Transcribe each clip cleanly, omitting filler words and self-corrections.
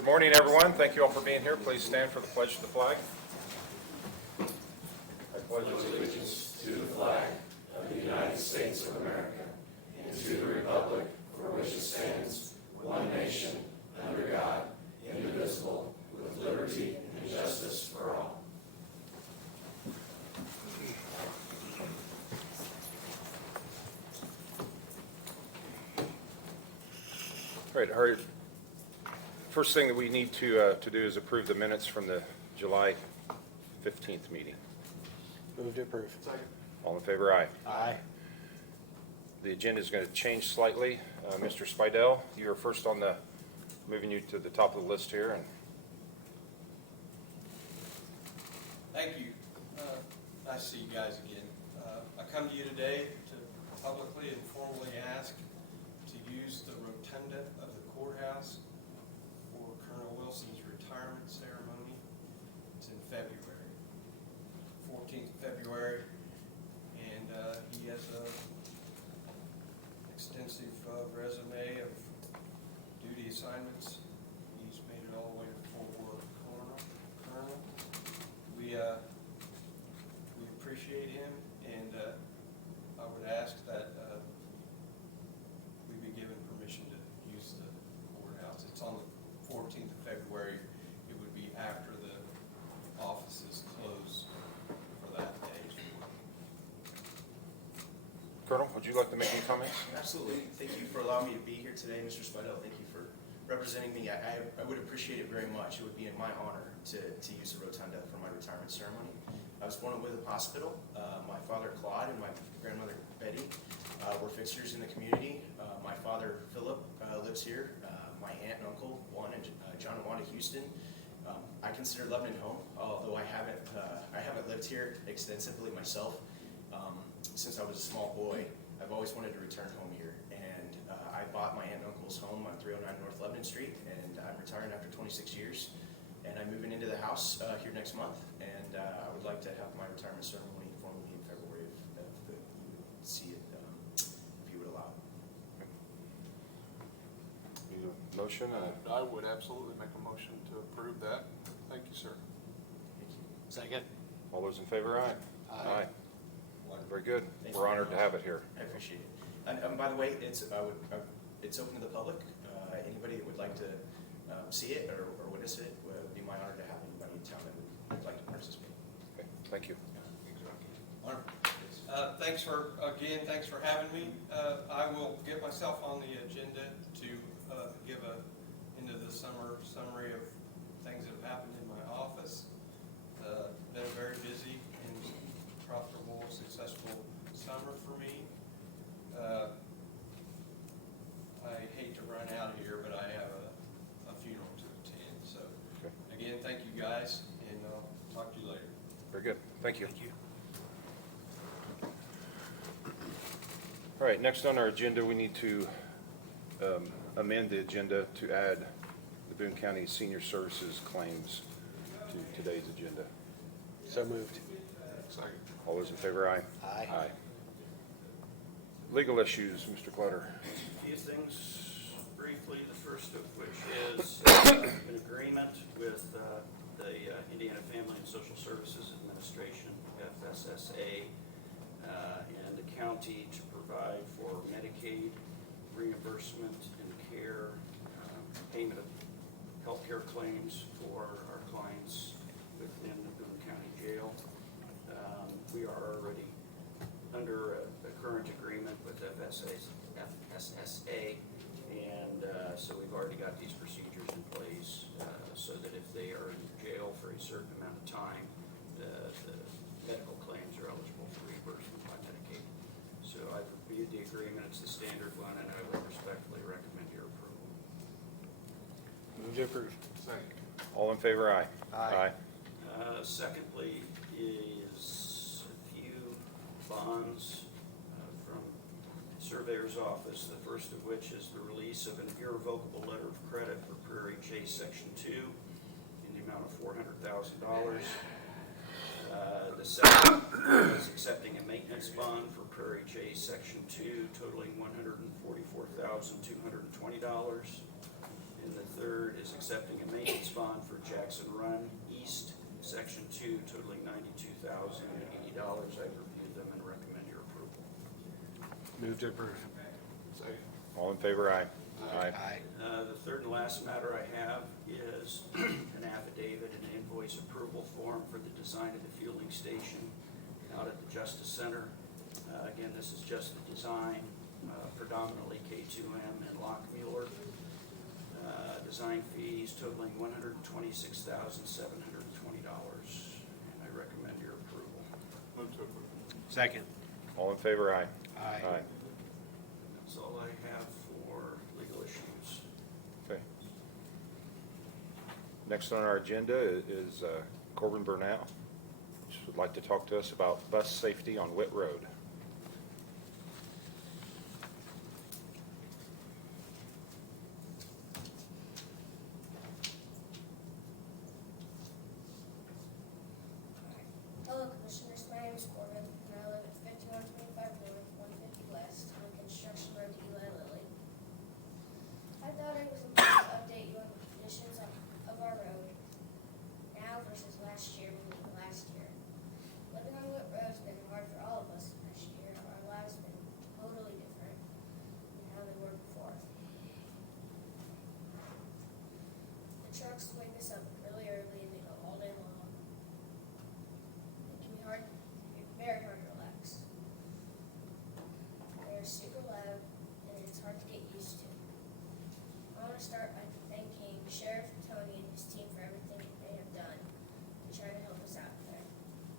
Good morning, everyone. Thank you all for being here. Please stand for the pledge to the flag. I pledge allegiance to the flag of the United States of America and to the republic for which it stands, one nation, under God, indivisible, with liberty and justice for all. All right, first thing that we need to do is approve the minutes from the July 15th meeting. Move to approve. Second. All in favor, aye. Aye. The agenda is going to change slightly. Mr. Spidell, you are first on the, moving you to the top of the list here. And Thank you. Nice to see you guys again. I come to you today to publicly and formally ask to use the rotunda of the courthouse for Colonel Wilson's retirement ceremony. It's in February, 14th of February, and he has an extensive resume of duty assignments. He's made it all the way to full colonel. We appreciate him, and I would ask that we be given permission to use the courthouse. It's on the 14th of February. It would be after the offices close for that day. Colonel, would you like to make any comments? Absolutely. Thank you for allowing me to be here today, Mr. Spidell. Thank you for representing me. I would appreciate it very much. It would be in my honor to use the rotunda for my retirement ceremony. I was born at Witham Hospital. My father, Claude, and my grandmother, Betty, were fixtures in the community. My father, Philip, lives here. My aunt and uncle, Juan and John and Wanda Houston. I consider Lebanon home, although I haven't lived here extensively myself. Since I was a small boy, I've always wanted to return home here, and I bought my aunt and uncle's home on 309 North Lebanon Street, and I'm retiring after 26 years, and I'm moving into the house here next month, and I would like to have my retirement ceremony formally in February if you would see it, if you would allow it. Need a motion? I would absolutely make a motion to approve that. Thank you, sir. Thank you. Second. All those in favor, aye. Aye. Very good. Thank We're you very honored to much. have it here. I appreciate it. And by the way, it's open to the public. Anybody that would like to see it or witness it, would be my honor to have anybody in town that would like to participate. Okay, thank you. Thanks for having me. I will get myself on the agenda to give a end of the summer summary of things that have happened in my office. Been a very busy and profitable, successful summer for me. I hate to run out here, but I have a funeral to attend. So Okay. again, thank you guys, and I'll talk to you later. Very good. Thank you. Thank you. All right, next on our agenda, we need to amend the agenda to add the Boone County Senior Services claims to today's agenda. So moved. Second. All those in favor, aye. Aye. Aye. Legal issues, Mr. Clutter. A few things briefly, the first of which is an agreement with the Indiana Family and Social Services Administration, FSSA, and the county to provide for Medicaid reimbursement and care, payment of health care claims for our clients within the Boone County Jail. We are already under a current agreement with FSSA, and so we've already got these procedures in place so that if they are in jail for a certain amount of time, the medical claims are eligible for reimbursement by Medicaid. So I've reviewed the agreement, it's the standard one, and I would respectfully recommend your approval. Move to approve. Second. All in favor, aye. Aye. Secondly is a few bonds from the Surveyor's Office, the first of which is the release of an irrevocable letter of credit for Prairie Chase Section 2 in the amount of $400,000. The second is accepting a maintenance bond for Prairie Chase Section 2 totaling $144,220. And the third is accepting a maintenance bond for Jackson Run East, Section 2, totaling $92,080. I've reviewed them and recommend your approval. Move to approve. Second. All in favor, aye. Aye. The third and last matter I have is an affidavit and invoice approval form for the design of the fueling station out at the Justice Center. Again, this is just the design, predominantly K2M and Lockmuir. Design fees totaling $126,720, and I recommend your approval. Move to approve. Second. All in favor, aye. Aye. That's all I have for legal issues. Okay. Next on our agenda is Corbin Burnell, who would like to talk to us about bus safety on Witt Road. Hello Commissioners, my name is Corbin, and I live at 5125 North, 150 West, on Construction Road to Eli Lilly. I thought it was important to update you on the conditions of our road now versus last year when we were last year. Living on Witt Road has been hard for all of us this year. Our lives have been totally different than how they were before. The trucks wake us up really early and they go all day long. It can be hard, very hard to relax. They're super loud and it's hard to get used to. I want to start by thanking Sheriff Tony and his team for everything they have done to try to help us out there.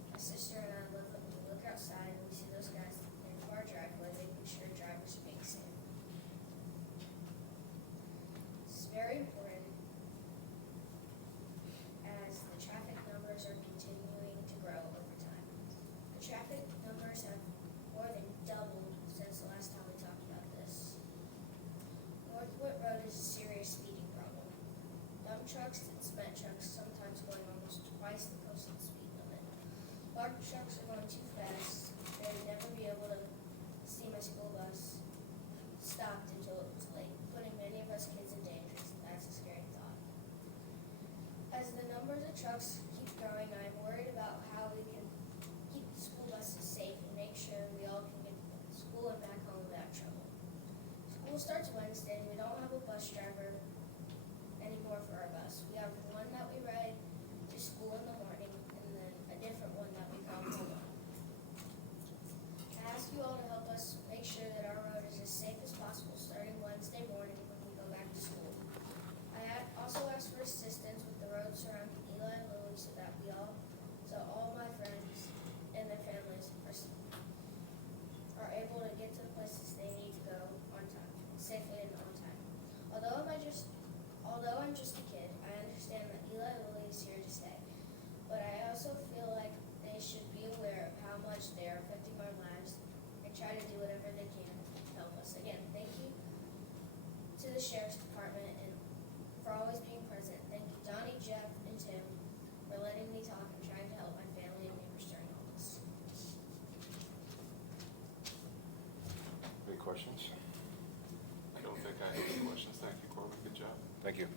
My sister and I love it when we look outside and we see those guys in our driveway making sure drivers are being safe. It's very important as the traffic numbers are continuing to grow over time. The traffic numbers have more than doubled since the last time we talked about this. North Witt Road is a serious speeding problem. Dump trucks and cement trucks sometimes going almost twice the posted speed limit. Large trucks are going too fast. They would never be able to see my school bus stopped until it was late, putting many of us kids in danger. That's a scary thought. As the numbers of trucks keep growing, I'm worried about how we can keep the school buses safe and make sure we all can get to school and back home without trouble. School starts Wednesday, and we don't have a bus driver anymore for our bus. We have one that we ride to school in the morning, and then a different one that we come home on. I ask you all to help us make sure that our road is as safe as possible starting Wednesday morning when we go back to school. Also ask for assistance with the roads surrounding Eli Lilly so all my friends and their families are able to get to the places they need to go on time, safely and on time. Although I'm just a kid, I understand that Eli Lilly is here to stay. But I also feel like they should be aware of how much they are affecting our lives and try to do whatever they can to help us. Again, thank you to the Sheriff's Department and for always being present. Thank you, Donnie, Jeff, and Tim, for letting me talk and trying to help my family and neighbors during all this. Any questions? I don't think I have any questions. Thank you, Corbin. Good job. Thank you.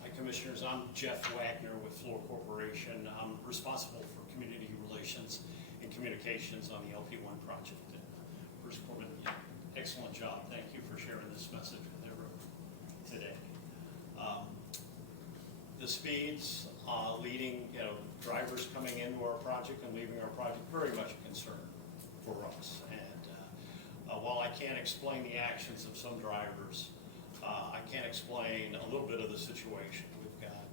Hi, Commissioners. I'm Jeff Wagner with Floor Corporation. I'm responsible for community relations and communications on the LP1 project. Bruce Corbin, excellent job. Thank you for sharing this message with everyone today. The speeds leading, drivers coming into our project and leaving our project, very much a concern for us. And while I can't explain the actions of some drivers, I can explain a little bit of the situation. We've got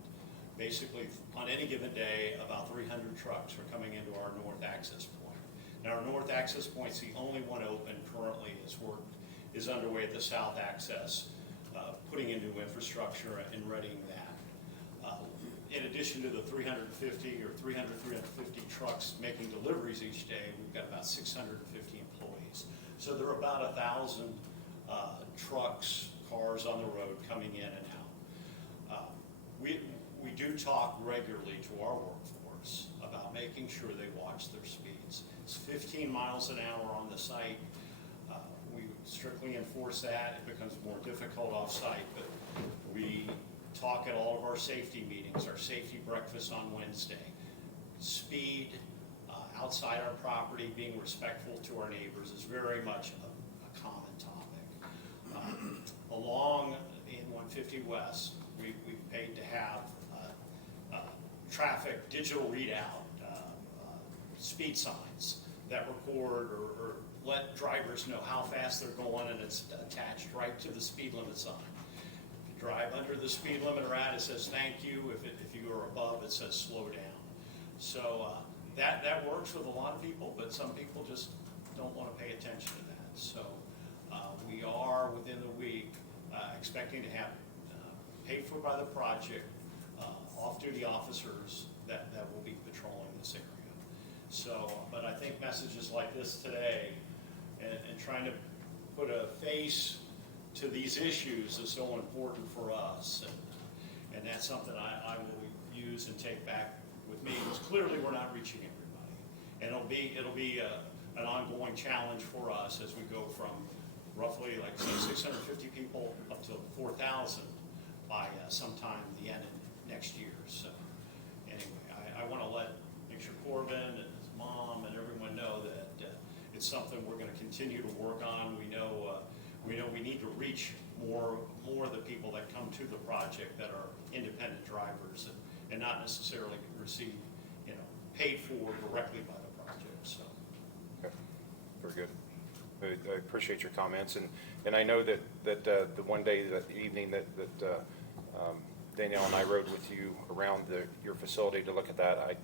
basically on any given day about 300 trucks are coming into our north access point. Now our north access point's the only one open currently as work is underway at the south access, putting into infrastructure and readying that. In addition to the 350 or 350 trucks making deliveries each day, we've got about 650 employees. So there are about 1,000 trucks, cars on the road coming in and out. We do talk regularly to our workforce about making sure they watch their speed. lanes. It's 15 miles an hour on the site. We strictly enforce that. It becomes more difficult off-site, but we talk at all of our safety meetings, our safety breakfast on Wednesday. Speed outside our property, being respectful to our neighbors is very much a common topic. Along in 150 West, we've paid to have traffic digital readout speed signs that record or let drivers know how fast they're going, and it's attached right to the speed limit sign. If you drive under the speed limit or at, it says thank you. If you are above, it says slow down. So that works with a lot of people, but some people just don't want to pay attention to that. So we are within the week expecting to have paid for by the project off-duty officers that will be patrolling this area. So, but I think messages like this today and trying to put a face to these issues is so important for us. And that's something I will use and take back with me, because clearly we're not reaching everybody. And it'll be an ongoing challenge for us as we go from roughly like 650 people up to 4,000 by sometime the end of next year. So anyway, I want to make sure Corbin and his mom and everyone know that it's something we're going to continue to work on. We know we need to reach more of the people that come to the project that are independent drivers and not necessarily receive, paid for directly by the project. So. Okay. Very good. I appreciate your comments, and I know that the one day, that evening that Danielle and I rode with you around your facility to look at that,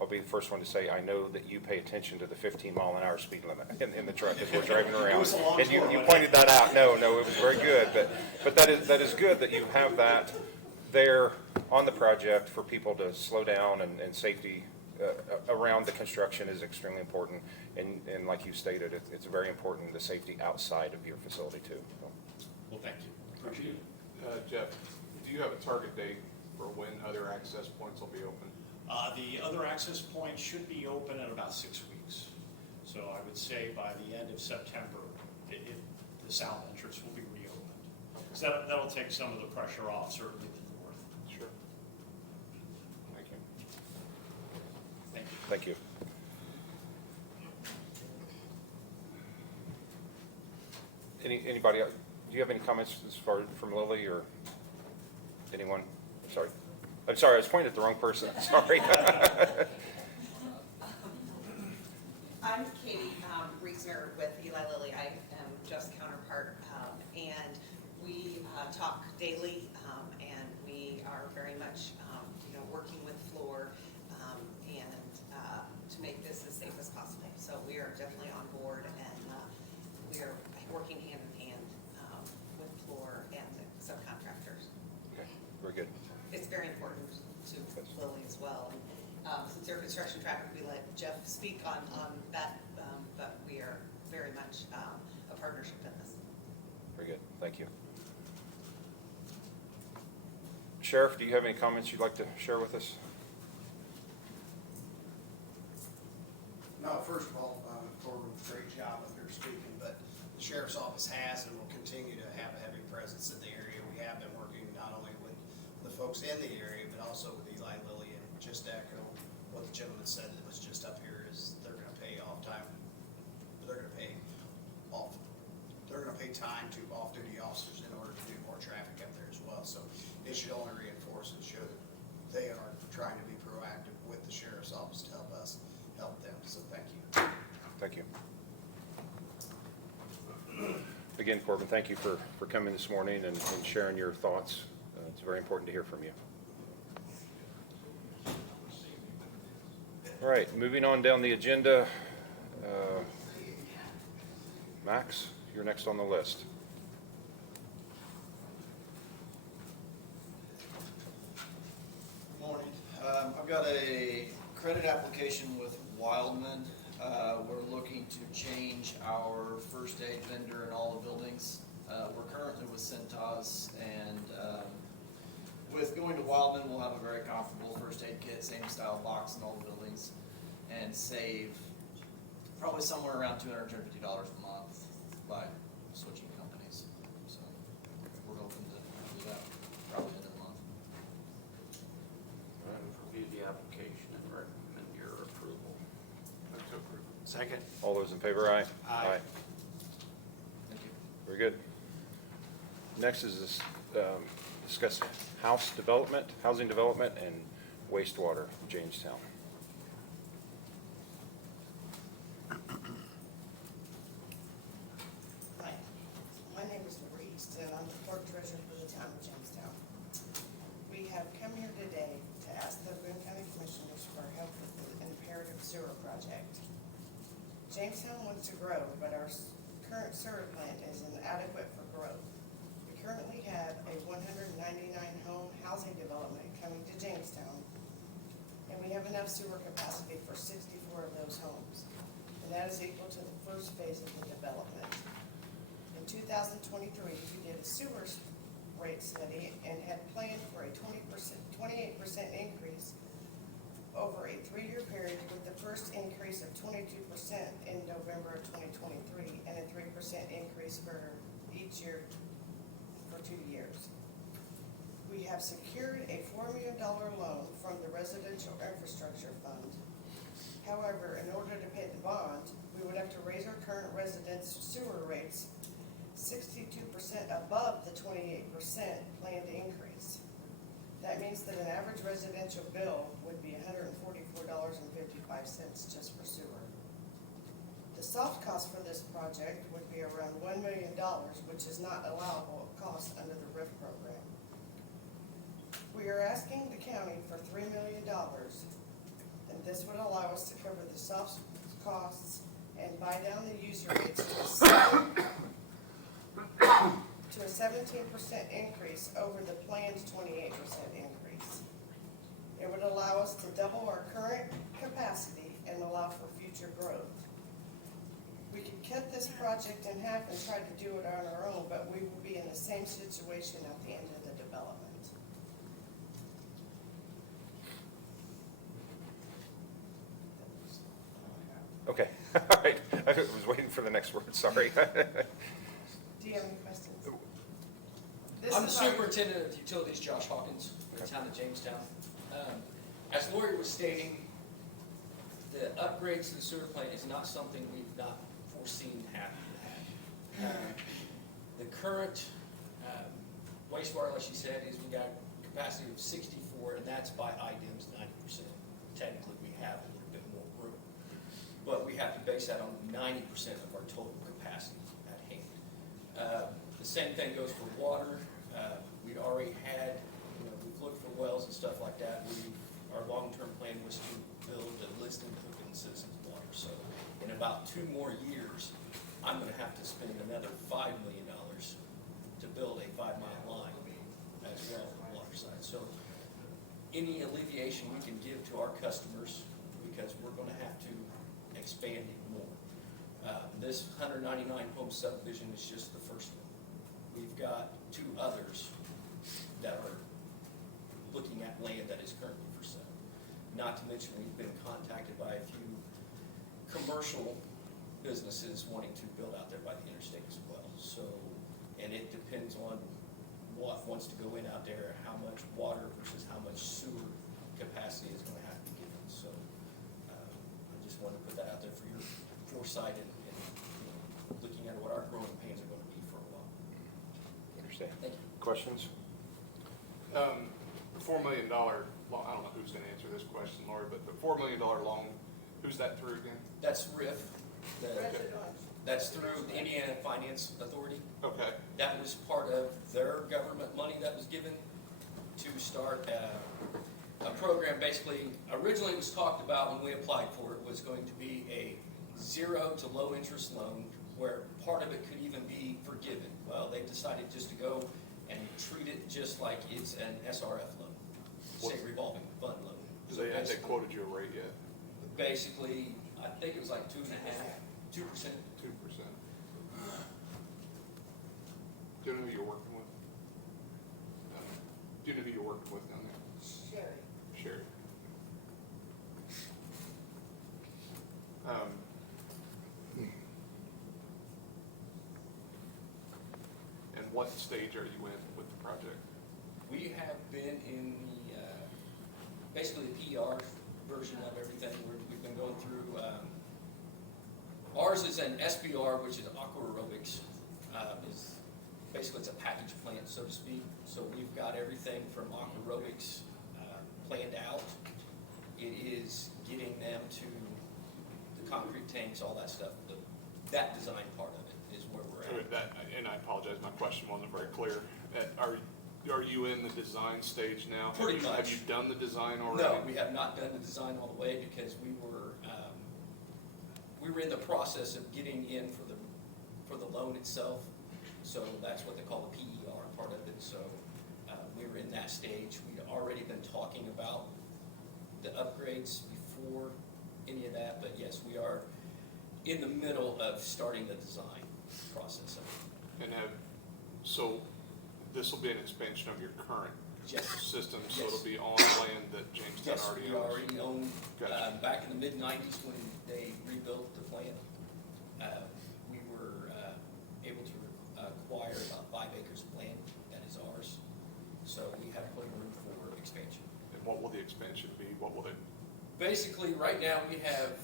I'll be the first one to say I know that you pay attention to the 15-mile-an-hour speed limit in the truck as we're driving around. And you pointed that out. No, it was very good, but that is good that you have that there on the project for people to slow down, and safety around the construction is extremely important. And like you stated, it's very important, the safety outside of your facility too. Well, thank you. Appreciate it. Jeff, do you have a target date for when other access points will be open? The other access point should be open in about 6 weeks. So I would say by the end of September, the south entrance will be reopened. So that'll take some of the pressure off, certainly the north. Sure. Thank you. Thank you. Thank you. Anybody else? Do you have any comments as far from Lily or anyone? Sorry. I'm sorry, I was pointing at the wrong person. Sorry. I'm Katie Reesner with Eli Lilly. I am Jeff's counterpart, and we talk daily, and we are very much, working with Floor and to make this as safe as possible. So we are definitely on board, and we are working hand in hand with Floor and the subcontractors. Okay, very good. It's very important to Lilly as well. And since they're construction traffic, we let Jeff speak on that, but we are very much a partnership in this. Very good. Thank you. Sheriff, do you have any comments you'd like to share with us? No, first of all, Corbin's great job up here speaking, but the Sheriff's Office has and will continue to have a heavy presence in the area. We have been working not only with the folks in the area, but also with Eli Lilly, and just to echo what the gentleman said that was just up here is they're going to pay off time, but they're going to pay time to off-duty officers in order to do more traffic up there as well. So it should only reinforce and show that they are trying to be proactive with the Sheriff's Office to help us help them. So thank you. Thank you. Again, Corbin, thank you for coming this morning and sharing your thoughts. It's very important to hear from you. All right, moving on down the agenda. Max, you're next on the list. Good morning. I've got a credit application with Wildman. We're looking to change our first aid vendor in all the buildings. We're currently with Cintas, and with going to Wildman, we'll have a very comparable first aid kit, same style box in all the buildings. and save probably somewhere around $250 a month by switching companies. So we're hoping to do that probably end of the month. Review the application and recommend your approval. Move to approve. Second. All those in favor, aye? Aye. Thank you. Very good. Next is this, discuss housing development and wastewater, Jamestown. Hi, my name is Louise, and I'm the clerk treasurer for the town of Jamestown. We have come here today to ask the Boone County Commissioners for help with the imperative sewer project. Jamestown wants to grow, but our current sewer plant is inadequate for growth. We currently have a 199 home housing development coming to Jamestown, and we have enough sewer capacity for 64 of those homes, and that is equal to the first phase of the development. In 2023, we did a sewer rate study and had planned for a 28% increase over a 3-year period, with the first increase of 22% in November of 2023 and a 3% increase for each year for 2 years. We have secured a $4 million loan from the Residential Infrastructure Fund. However, in order to pay the bond, we would have to raise our current residential sewer rates 62% above the 28% planned increase. That means that an average residential bill would be $144.55 just for sewer. The soft cost for this project would be around $1 million, which is not allowable cost under the RIF program. We are asking the county for $3 million, and this would allow us to cover the soft costs and buy down the user rates to a 17% increase over the planned 28% increase. It would allow us to double our current capacity and allow for future growth. We could cut this project in half and try to do it on our own, but we will be in the same situation at the end of the development. Okay, all right. I was waiting for the next word, sorry. Do you have any questions? This I'm the is our- superintendent of utilities, Josh Hawkins, for the town of Jamestown. As Lori was stating, the upgrades to the sewer plant is not something we've not foreseen happening. The current wastewater, like she said, is we got a capacity of 64, and that's by IDEM's 90%. Technically, we have a little bit more room, but we have to base that on 90% of our total capacity at hand. The same thing goes for water. We'd already had, we've looked for wells and stuff like that. Our long-term plan was to build a Liston, Cook, and Citizens Water. So in about 2 more years, I'm going to have to spend another $5 million to build a 5-mile line as well on the water side. So any alleviation we can give to our customers, because we're going to have to expand it more. This 199 home subdivision is just the first one. We've got 2 others that are looking at land that is currently for sale. Not to mention, we've been contacted by a few commercial businesses wanting to build out there by the interstate as well. So, and it depends on what wants to go in out there, how much water versus how much sewer capacity is going to have to be given. So, I just wanted to put that out there for your foresight and looking at what our growing pains are going to be for a while. Understand. Thank you. Questions? The $4 million loan, I don't know who's gonna answer this question, Lori, but the $4 million loan, who's that through again? That's RIF. Residential. That's through the Indiana Finance Authority. Okay, That was part of their government money that was given to start a program. Basically, originally it was talked about when we applied for it was going to be a 0 to low interest loan where part of it could even be forgiven. Well, they decided just to go and treat it just like it's an SRF loan, state revolving fund loan. so they haven't quoted you a rate yet? Basically, I think it was like 2.5%. 2%. 2%. Do you know who you're working with? No. Do you know who you're working with down there? Sherry. Sherry. what stage are you in with the project? We have been in the, basically the PR version of everything. We've been going through, ours is an SBR, which is aqua aerobics. Is basically it's a package plant, so to speak. So we've got everything from aqua aerobics planned out. It is getting them to the concrete tanks, all that stuff. That design part of it is where we're at. And I apologize, my question wasn't very clear. Are you in the design stage now? Pretty much. Have you done the design already? No, we have not done the design all the way because we were in the process of getting in for the loan itself. So that's what they call the PER part of it. So we were in that stage. We'd already been talking about the upgrades before any of that, but yes, we are in the middle of starting the design process of it. And so this will be an expansion of your current Yes. system, so Yes. it'll be on land that Jamestown Yes, already we owns? already own, Gotcha. back in the mid-90s when they rebuilt the plant, we were able to acquire about 5 acres of land that is ours. So we have plenty of room for expansion. And what will the expansion be? What will it, Basically, right now, we have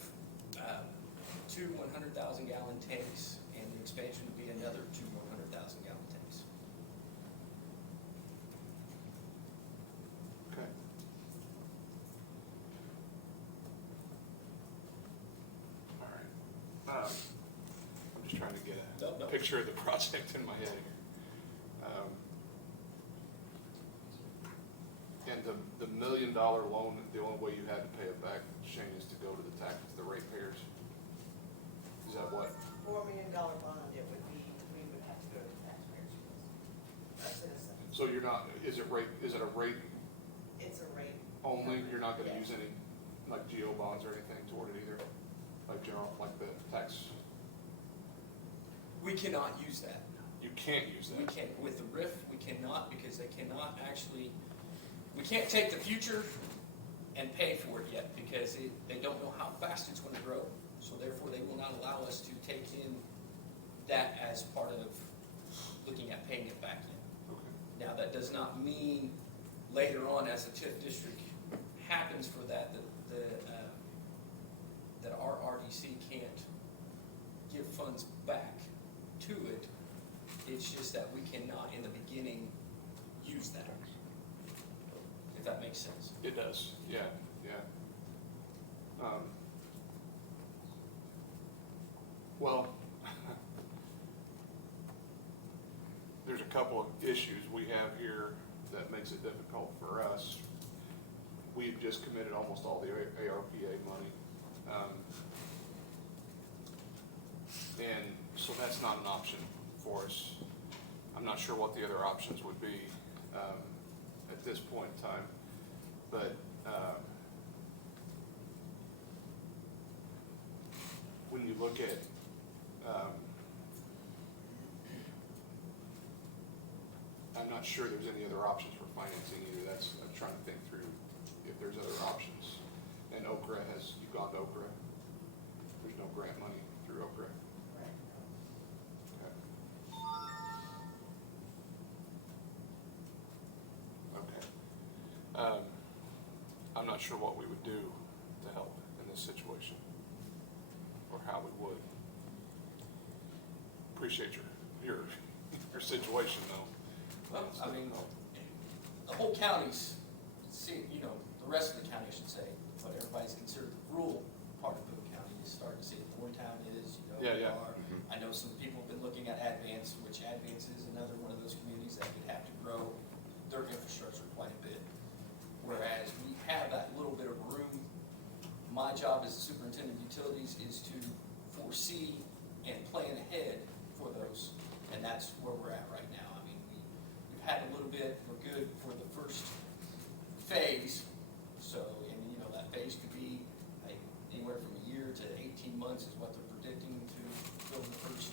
2 100,000 gallon tanks, and the expansion would be another 2 100,000 gallon tanks. okay. All right. I'm just trying to get No. a picture of the project in my head here. And the $1 million loan, the only way you had to pay it back, Shane, is to go to the ratepayers? Is that what? $4 million bond, it would be, we would have to go to the taxpayers. That's it. So you're not, is it a rate It's a rate. only? You're not gonna Yes. use any, like GO bonds or anything toward it either? Like general, like the tax, We cannot use that. you can't use We that? can't, with the RIF, we cannot, because they cannot actually, we can't take the future and pay for it yet, because they don't know how fast it's gonna grow. So therefore, they will not allow us to take in that as part of looking at paying it back in. Okay. Now, that does not mean later on, as the TIF district happens for that, that our RDC can't give funds back to it. It's just that we cannot, in the beginning, use that. If that makes sense. It does, yeah, yeah. Well, there's a couple of issues we have here that makes it difficult for us. We've just committed almost all the ARPA money. And so that's not an option for us. I'm not sure what the other options would be at this point in time. But when you look at I'm not sure there's any other options for financing either. I'm trying to think through if there's other options. And Okra you've gone to Okra? There's no grant money through Okra? Okay. I'm not sure what we would do to help in this situation, or how we would. Appreciate your situation, though. Well, I mean, the whole county's, the rest of the county, I should say, what everybody's considered the rural part of Boone County, is starting to see that Boonetown is, Yeah, we yeah. are. I know some people have been looking at Advance, which Advance is another one of those communities that would have to grow their infrastructure quite a bit. Whereas we have that little bit of room. My job as the superintendent of utilities is to foresee and plan ahead for those, and that's where we're at right now. I mean, we've had a little bit, we're good for the first phase, so, and that phase could be anywhere from a year to 18 months is what they're predicting to build the first,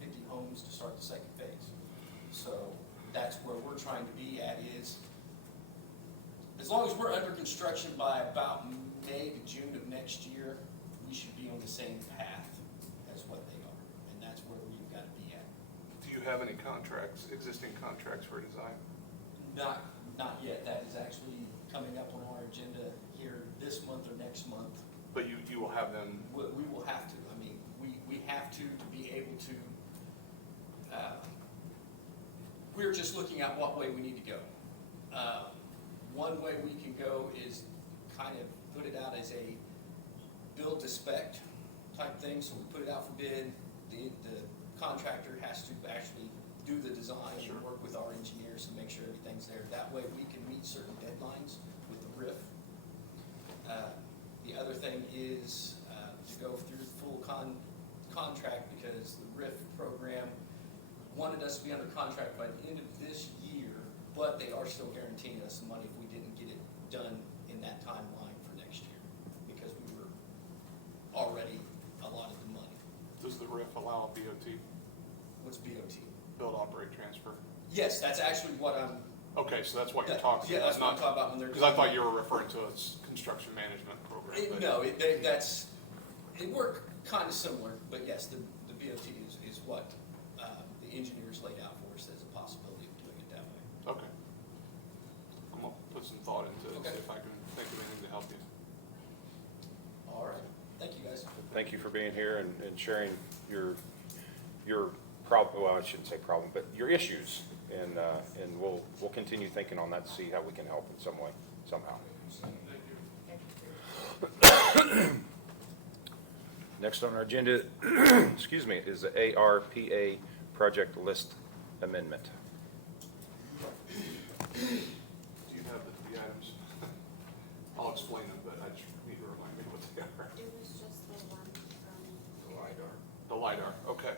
50 homes to start the second phase. So that's where we're trying to be at is, as long as we're under construction by about May to June of next year, we should be on the same path as what they are, and that's where we've got to be at. Do you have any contracts, existing contracts for design? Not yet. That is actually coming up on our agenda here this month or next month. But you will have them, We will have to. I mean, we have to be able to, we're just looking at what way we need to go. One way we can go is kind of put it out as a build to spec type thing. So we put it out for bid. The contractor has to actually do the design and work with our engineers and make sure everything's there. That way we can meet certain deadlines with the RIF. The other thing is to go through the full contract, because the RIF program wanted us to be under contract by the end of this year, but they are still guaranteeing us some money if we didn't get it done in that timeline for next year, because we were already allotted the money. does the RIF allow a BOT, What's BOT? build, operate, transfer? Yes, that's actually what I'm. Okay, so that's what you're talking about? Yeah, that's what I'm talking about when they're. Because I thought you were referring to a construction management program. but- No, it worked kind of similar, but yes, the BOT is what the engineers laid out for us as a possibility of doing it that way. Okay. I'm gonna put some thought into it, Okay. see if I can think of anything to help you. All right, thank you guys. Thank you for being here and sharing your problem, well, I shouldn't say problem, but your issues. And we'll continue thinking on that to see how we can help in some way, somehow. Next on our agenda, excuse me, is the ARPA project list amendment. Do you have the items? I'll explain them, but I just need to remind me what they are. It was just the one from. The LiDAR, okay.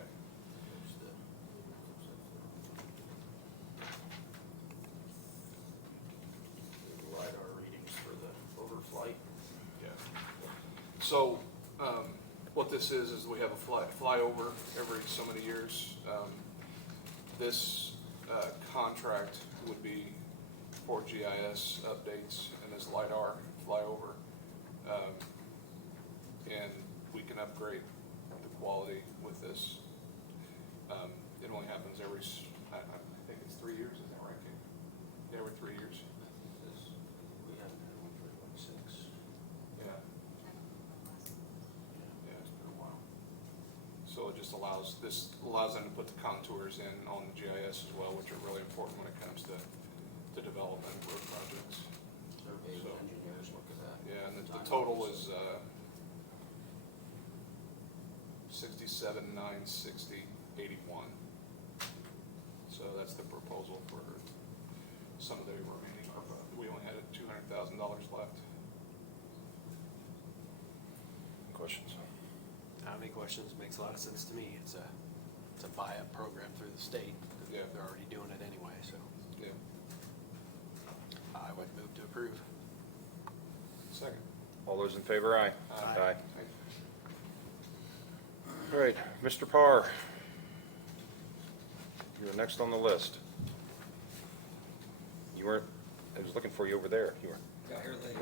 LiDAR readings for the overflight. Yeah. So, what this is we have a flyover every so many years. This contract would be for GIS updates and this LiDAR flyover. And we can upgrade the quality with this. It only happens every, I think it's 3 years, is that right, Kate? Yeah, every 3 years. We haven't had one for like 6. Yeah. Yeah, it's been a while. So it just allows them to put the contours in on the GIS as well, which are really important when it comes to development of road projects. Okay, engineers look at that. Yeah, and the total is 67,960,81. So that's the proposal for some of the remaining ARPA. We only had $200,000 left. Questions? Not many questions, makes a lot of sense to me. It's a buy-up program through the state. Yeah. They're already doing it anyway, so Yeah. I would move to approve. Second. All those in favor, aye. Aye. All right, Mr. Parr, you're next on the list. You weren't, I was looking for you over there. You weren't. Got here late.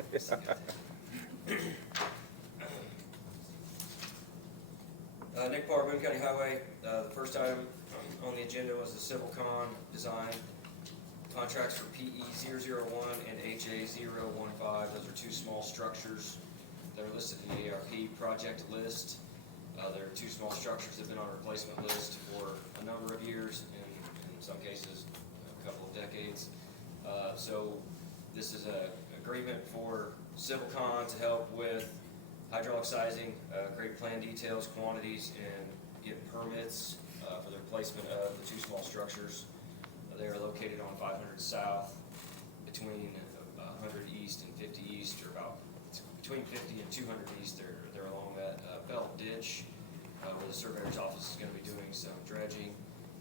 Nick Parr, Boone County Highway. The first item on the agenda was the civil con design contracts for PE 001 and HA 015. Those are two small structures that are listed in the ARP project list. There are two small structures that have been on a replacement list for a number of years, and in some cases, a couple of decades. So this is an agreement for CivilCon to help with hydraulic sizing, create plan details, quantities, and get permits for the replacement of the two small structures. They are located on 500 South, between 100 East and 50 East, or about between 50 and 200 East. They're along that belt ditch where the surveyor's office is going to be doing some dredging,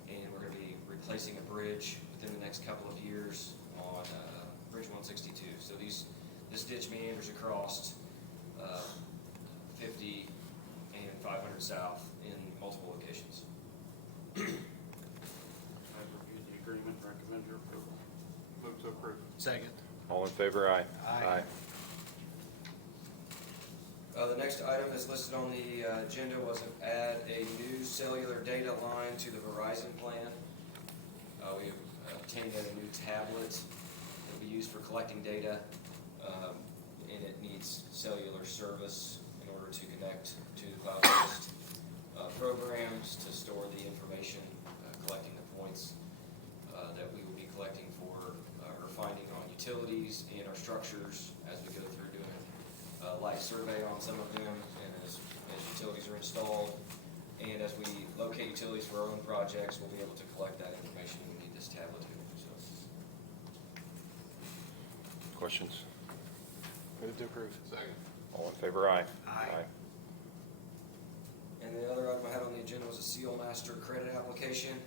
and we're going to be replacing a bridge within the next couple of years on Bridge 162. So this ditch meanders across 50 and 500 South in multiple locations. I've reviewed the agreement, recommend your approval. Move to approve. Second. All in favor, aye. Aye. The next item that's listed on the agenda was to add a new cellular data line to the Verizon plan. We obtained a new tablet that we use for collecting data, and it needs cellular service in order to connect to the cloud-based programs to store the information, collecting the points that we will be collecting for or finding on utilities and our structures as we go through doing a light survey on some of them, and as utilities are installed, and as we locate utilities for our own projects, we'll be able to collect that information. We need this tablet to do so. Questions? Move to approve. Second. All in favor, aye. Aye. And the other item I had on the agenda was a Seal Master credit application.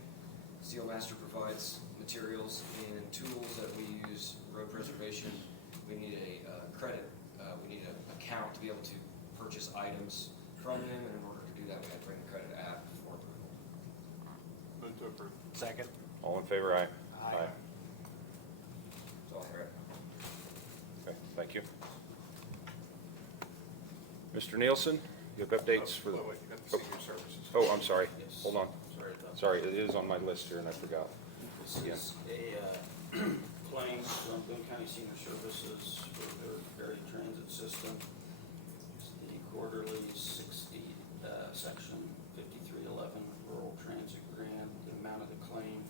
Seal Master provides materials and tools that we use road preservation. We need a credit, we need an account to be able to purchase items from them, and in order to do that, we have to bring the credit app for approval. Move to approve. Second. All in favor, aye. Aye. That's all I have. Okay, thank you. Mr. Nielsen, you have updates for the, Wait, you got the senior services. oh, I'm sorry. Yes. Hold on. Sorry about that. Sorry, it is on my list here and I forgot. This Yeah. is a claim from Boone County Senior Services for their ferry transit system. It's the quarterly 60, section 5311 rural transit grant. The amount of the claim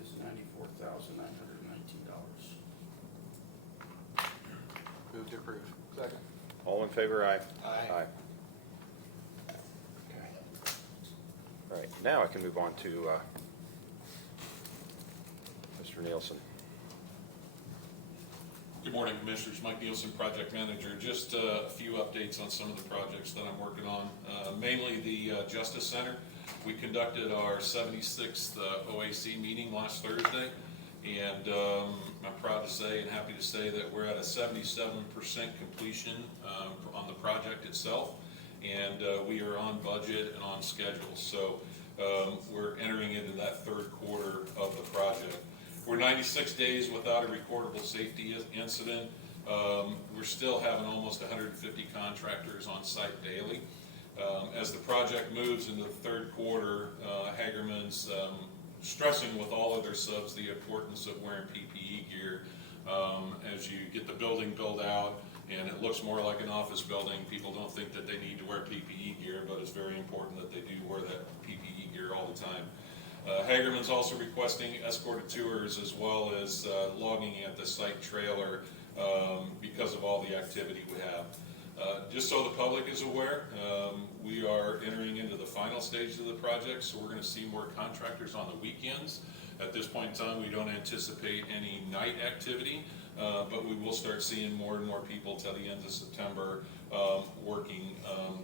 is $94,919. Move to approve. Second. All in favor, aye. Aye. Okay. All right, now I can move on to Mr. Nielsen. Good morning, Commissioners. Mike Nielsen, Project Manager. Just a few updates on some of the projects that I'm working on. Mainly the Justice Center. We conducted our 76th OAC meeting last Thursday, and I'm proud to say and happy to say that we're at a 77% completion on the project itself, and we are on budget and on schedule. So we're entering into that third quarter of the project. We're 96 days without a recordable safety incident. We're still having almost 150 contractors on site daily. As the project moves into the third quarter, Hagerman's stressing with all of their subs the importance of wearing PPE gear. As you get the building built out and it looks more like an office building, people don't think that they need to wear PPE gear, but it's very important that they do wear that PPE gear all the time. Hagerman's also requesting escorted tours as well as logging at the site trailer because of all the activity we have. Just so the public is aware, we are entering into the final stages of the project, so we're going to see more contractors on the weekends. At this point in time, we don't anticipate any night activity, but we will start seeing more and more people till the end of September working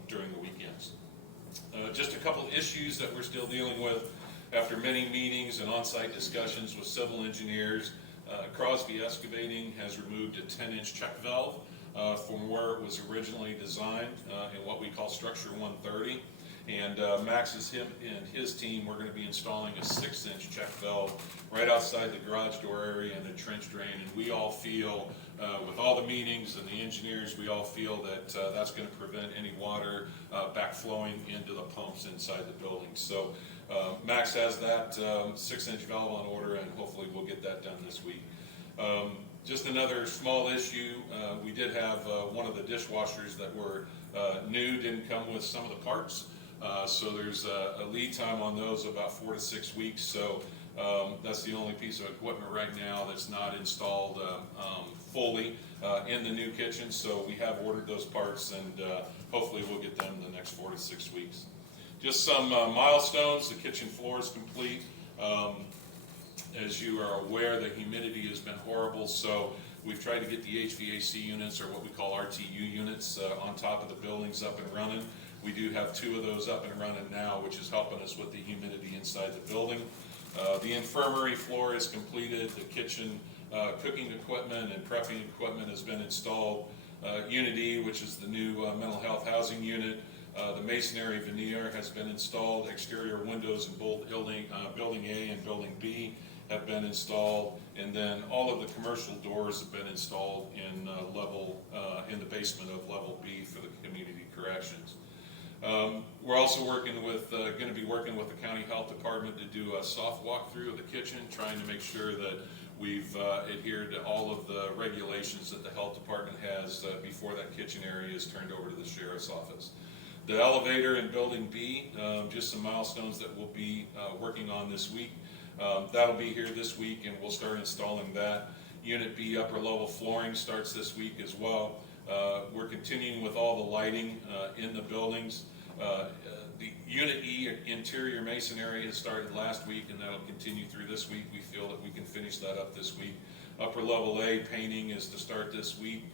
during the weekends. Just a couple issues that we're still dealing with after many meetings and on-site discussions with civil engineers. Crosby Excavating has removed a 10-inch check valve from where it was originally designed in what we call Structure 130. And Max and his team, we're going to be installing a 6-inch check valve right outside the garage door area and a trench drain. And we all feel, with all the meetings and the engineers, we all feel that that's going to prevent any water backflowing into the pumps inside the building. So Max has that 6-inch valve on order, and hopefully we'll get that done this week. Just another small issue, we did have one of the dishwashers that were new, didn't come with some of the parts. So there's a lead time on those of about 4 to 6 weeks. So that's the only piece of equipment right now that's not installed fully in the new kitchen. So we have ordered those parts, and hopefully we'll get them in the next 4 to 6 weeks. Just some milestones. The kitchen floor is complete. As you are aware, the humidity has been horrible, so we've tried to get the HVAC units, or what we call RTU units, on top of the buildings up and running. We do have 2 of those up and running now, which is helping us with the humidity inside the building. The infirmary floor is completed. The kitchen cooking equipment and prepping equipment has been installed. Unit E, which is the new mental health housing unit. The masonry veneer has been installed. Exterior windows in both building A and building B have been installed, and then all of the commercial doors have been installed in the basement of level B for the community corrections. We're also working with, going to be working with the county health department to do a soft walkthrough of the kitchen, trying to make sure that we've adhered to all of the regulations that the health department has before that kitchen area is turned over to the sheriff's office. The elevator in Building B, just some milestones that we'll be working on this week. That'll be here this week, and we'll start installing that. Unit B upper level flooring starts this week as well. We're continuing with all the lighting in the buildings. The Unit E interior masonry has started last week, and that'll continue through this week. We feel that we can finish that up this week. Upper level A painting is to start this week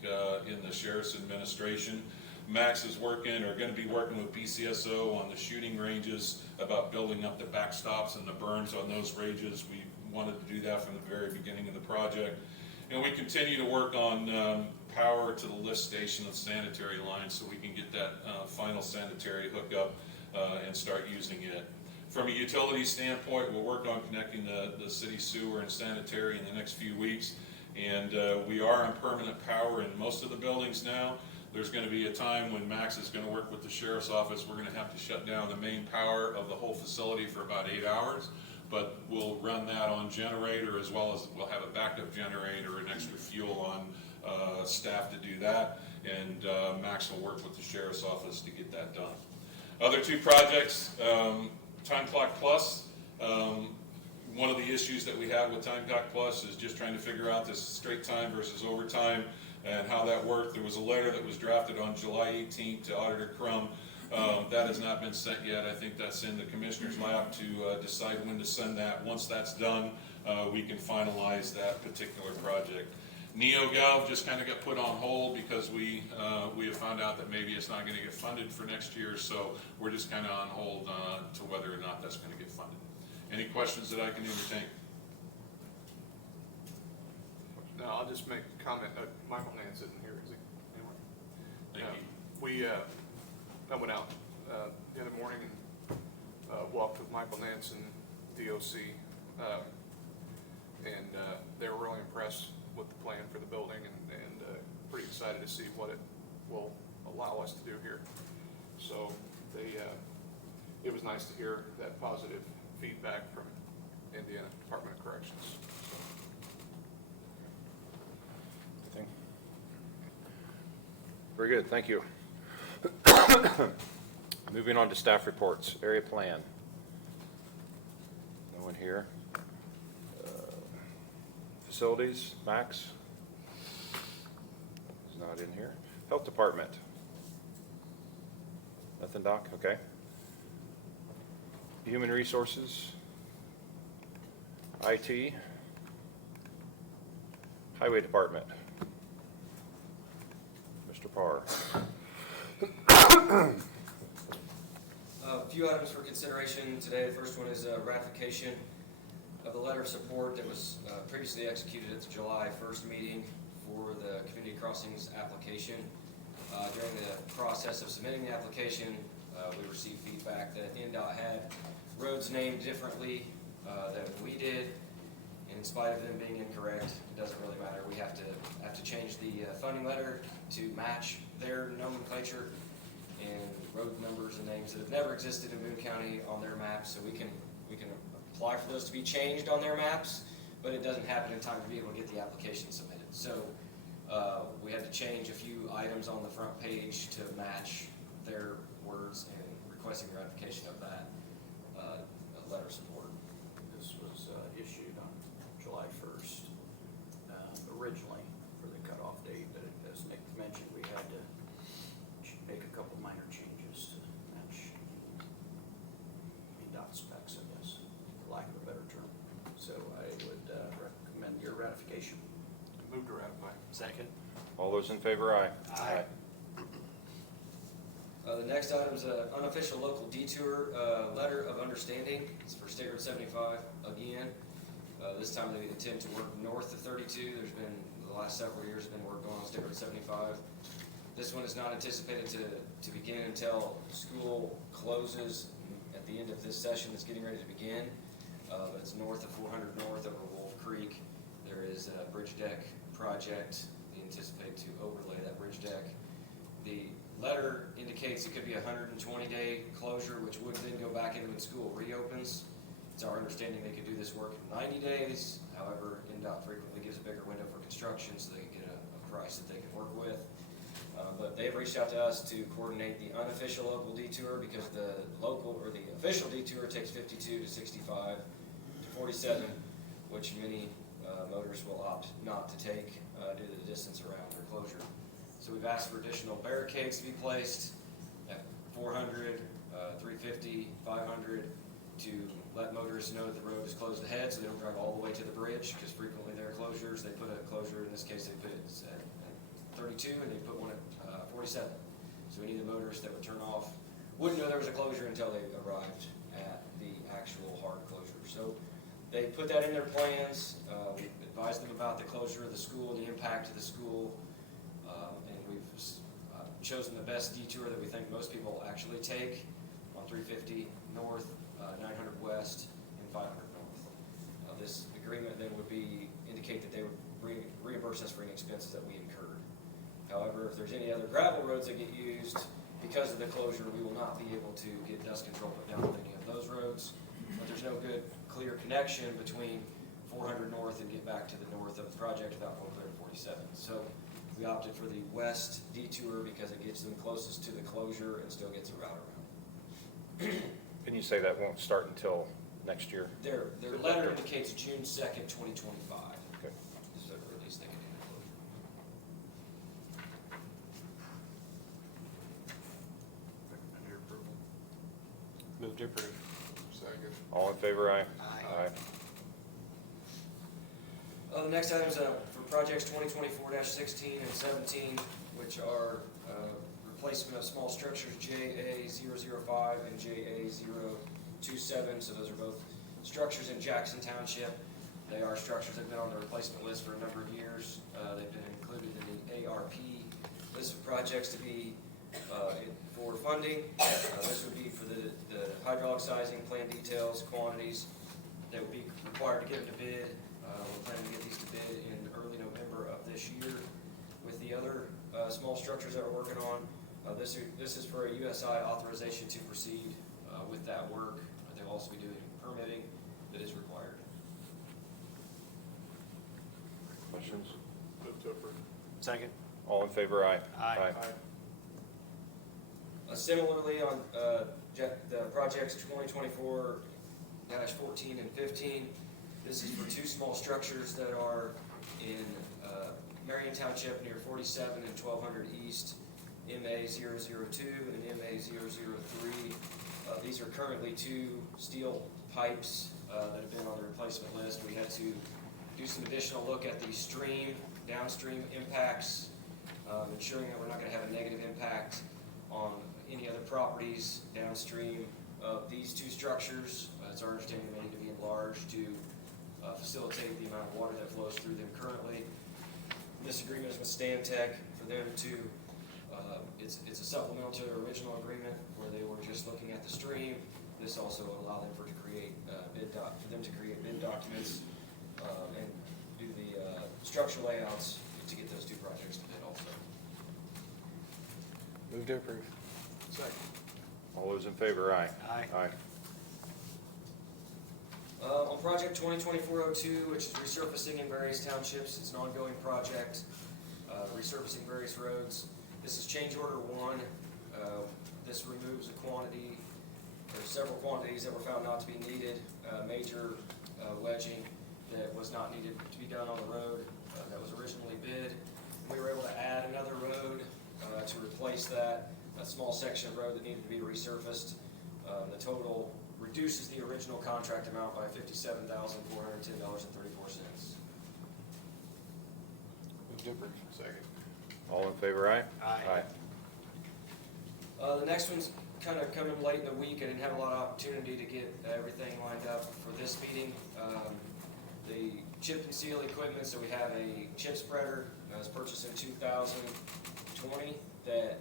in the sheriff's administration. Max is working, or going to be working with BCSO on the shooting ranges about building up the backstops and the berms on those ranges. We wanted to do that from the very beginning of the project. And we continue to work on power to the lift station and sanitary lines so we can get that final sanitary hookup and start using it. From a utility standpoint, we'll work on connecting the city sewer and sanitary in the next few weeks. And we are on permanent power in most of the buildings now. There's going to be a time when Max is going to work with the sheriff's office. We're going to have to shut down the main power of the whole facility for about 8 hours. But we'll run that on generator, as well as we'll have a backup generator and extra fuel on staff to do that. And Max will work with the sheriff's office to get that done. Other two projects, Time Clock Plus. One of the issues that we have with Time Clock Plus is just trying to figure out this straight time versus overtime and how that worked. There was a letter that was drafted on July 18th to Auditor Crum. That has not been sent yet. I think that's in the commissioner's lap to decide when to send that. Once that's done, we can finalize that particular project. NeoGov just kind of got put on hold because we have found out that maybe it's not going to get funded for next year, so we're just kind of on hold to whether or not that's going to get funded. Any questions that I can entertain? No, I'll just make a comment. Michael Nance isn't here, is he? Anyway. Thank you. I went out the other morning and walked with Michael Nance and DOC, and they were really impressed with the plan for the building and pretty excited to see what it will allow us to do here. So it was nice to hear that positive feedback from Indiana Department of Corrections. Very good, thank you. Moving on to staff reports, area plan. No one here. Facilities, Max? He's not in here. Health department? Nothing, Doc? Okay. Human resources? IT? Highway department? Mr. Parr? A few items for consideration today. The first one is ratification of the letter of support that was previously executed at the July 1st meeting for the community crossings application. During the process of submitting the application, we received feedback that NDOT had roads named differently than we did. In spite of them being incorrect, it doesn't really matter. We have to change the funding letter to match their nomenclature and road numbers and names that have never existed in Boone County on their maps. So we can apply for those to be changed on their maps, but it doesn't happen in time to be able to get the application submitted. So we had to change a few items on the front page to match their words and requesting ratification of that letter of support. This was issued on July 1st, originally for the cutoff date, but as Nick mentioned, we had to make a couple minor changes to match NDOT specs, I guess, for lack of a better term. So I would recommend your ratification. Move to ratify. Second. All those in favor, aye. Aye. The next item is an unofficial local detour letter of understanding. It's for State Road 75 again. This time they intend to work north of 32. There's been, the last several years, been work going on State Road 75. This one is not anticipated to begin until school closes at the end of this session that's getting ready to begin. But it's north of 400 north over Wolf Creek. There is a bridge deck project. They anticipate to overlay that bridge deck. The letter indicates it could be a 120-day closure, which would then go back into when school reopens. It's our understanding they could do this work in 90 days. However, NDOT frequently gives a bigger window for construction so they can get a price that they can work with. But they've reached out to us to coordinate the unofficial local detour because the local or the official detour takes 52 to 65 to 47, which many motorists will opt not to take due to the distance around their closure. So we've asked for additional barricades to be placed at 400, 350, 500 to let motorists know that the road is closed ahead so they don't drive all the way to the bridge, because frequently there are closures. They put a closure, in this case they put it at 32 and they put one at 47. So we need the motorists that would turn off, wouldn't know there was a closure until they arrived at the actual hard closure. So they put that in their plans. We advised them about the closure of the school, the impact to the school, and we've chosen the best detour that we think most people actually take on 350 north, 900 west, and 500 north. This agreement then would indicate that they would reimburse us for any expenses that we incurred. However, if there's any other gravel roads that get used because of the closure, we will not be able to get dust control put down on any of those roads. But there's no good, clear connection between 400 north and get back to the north of the project without going clear to 47. So we opted for the west detour because it gets them closest to the closure and still gets a route around. And you say that won't start until next year? Their letter indicates June 2nd, 2025. Okay. So at least they can do the closure. Recommend your approval. Move to approve. Second. All in favor, aye? Aye. The next item is for projects 2024-16 and 17, which are replacement of small structures JA005 and JA027. So those are both structures in Jackson Township. They are structures that have been on the replacement list for a number of years. They've been included in the ARP list of projects to be for funding. This would be for the hydraulic sizing, plan details, quantities that would be required to get them to bid. We're planning to get these to bid in early November of this year. With the other small structures that we're working on, this is for a USI authorization to proceed with that work. They'll also be doing permitting that is required. Questions? Move to approve. Second. All in favor, aye? Aye. Similarly, on the projects 2024-14 and 15, this is for two small structures that are in Marion Township near 47 and 1200 East, MA002 and MA003. These are currently two steel pipes that have been on the replacement list. We had to do some additional look at the downstream impacts, ensuring that we're not going to have a negative impact on any other properties downstream of these two structures. It's our understanding they need to be enlarged to facilitate the amount of water that flows through them currently. This agreement is with Stantec for them to, it's a supplemental to their original agreement where they were just looking at the stream. This also will allow them for them to create bid documents and do the structural layouts to get those two projects to bid also. Move to approve. Second. All those in favor, aye? Aye. Aye. On project 2024-02, which is resurfacing in various townships, it's an ongoing project, resurfacing various roads. This is change order 1. This removes a quantity, or several quantities that were found not to be needed, major wedging that was not needed to be done on the road that was originally bid. We were able to add another road to replace that, a small section of road that needed to be resurfaced. The total reduces the original contract amount by $57,410.34. Move to approve. Second. All in favor, aye? Aye. The next one's kind of coming late in the week. I didn't have a lot of opportunity to get everything lined up for this meeting. The chip and seal equipment, so we have a chip spreader that was purchased in 2020 that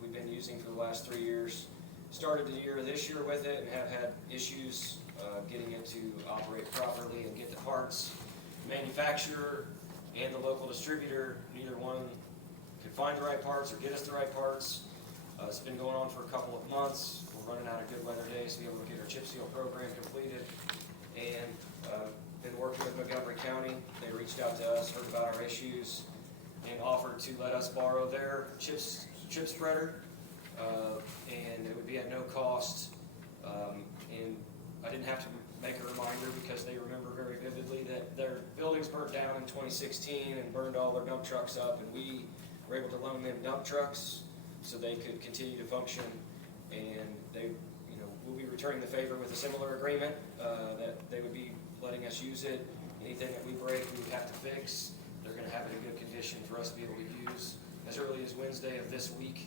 we've been using for the last 3 years. Started this year with it and have had issues getting it to operate properly and get the parts. The manufacturer and the local distributor, neither one could find the right parts or get us the right parts. It's been going on for a couple of months. We're running out of good weather days to be able to get our chip seal program completed. And been working with Montgomery County. They reached out to us, heard about our issues, and offered to let us borrow their chip spreader. And it would be at no cost. And I didn't have to make a reminder because they remember very vividly that their buildings burnt down in 2016 and burned all their dump trucks up, and we were able to loan them dump trucks so they could continue to function. And they, we'll be returning the favor with a similar agreement that they would be letting us use it. Anything that we break, we would have to fix. They're going to have it in good condition for us to be able to use. As early as Wednesday of this week,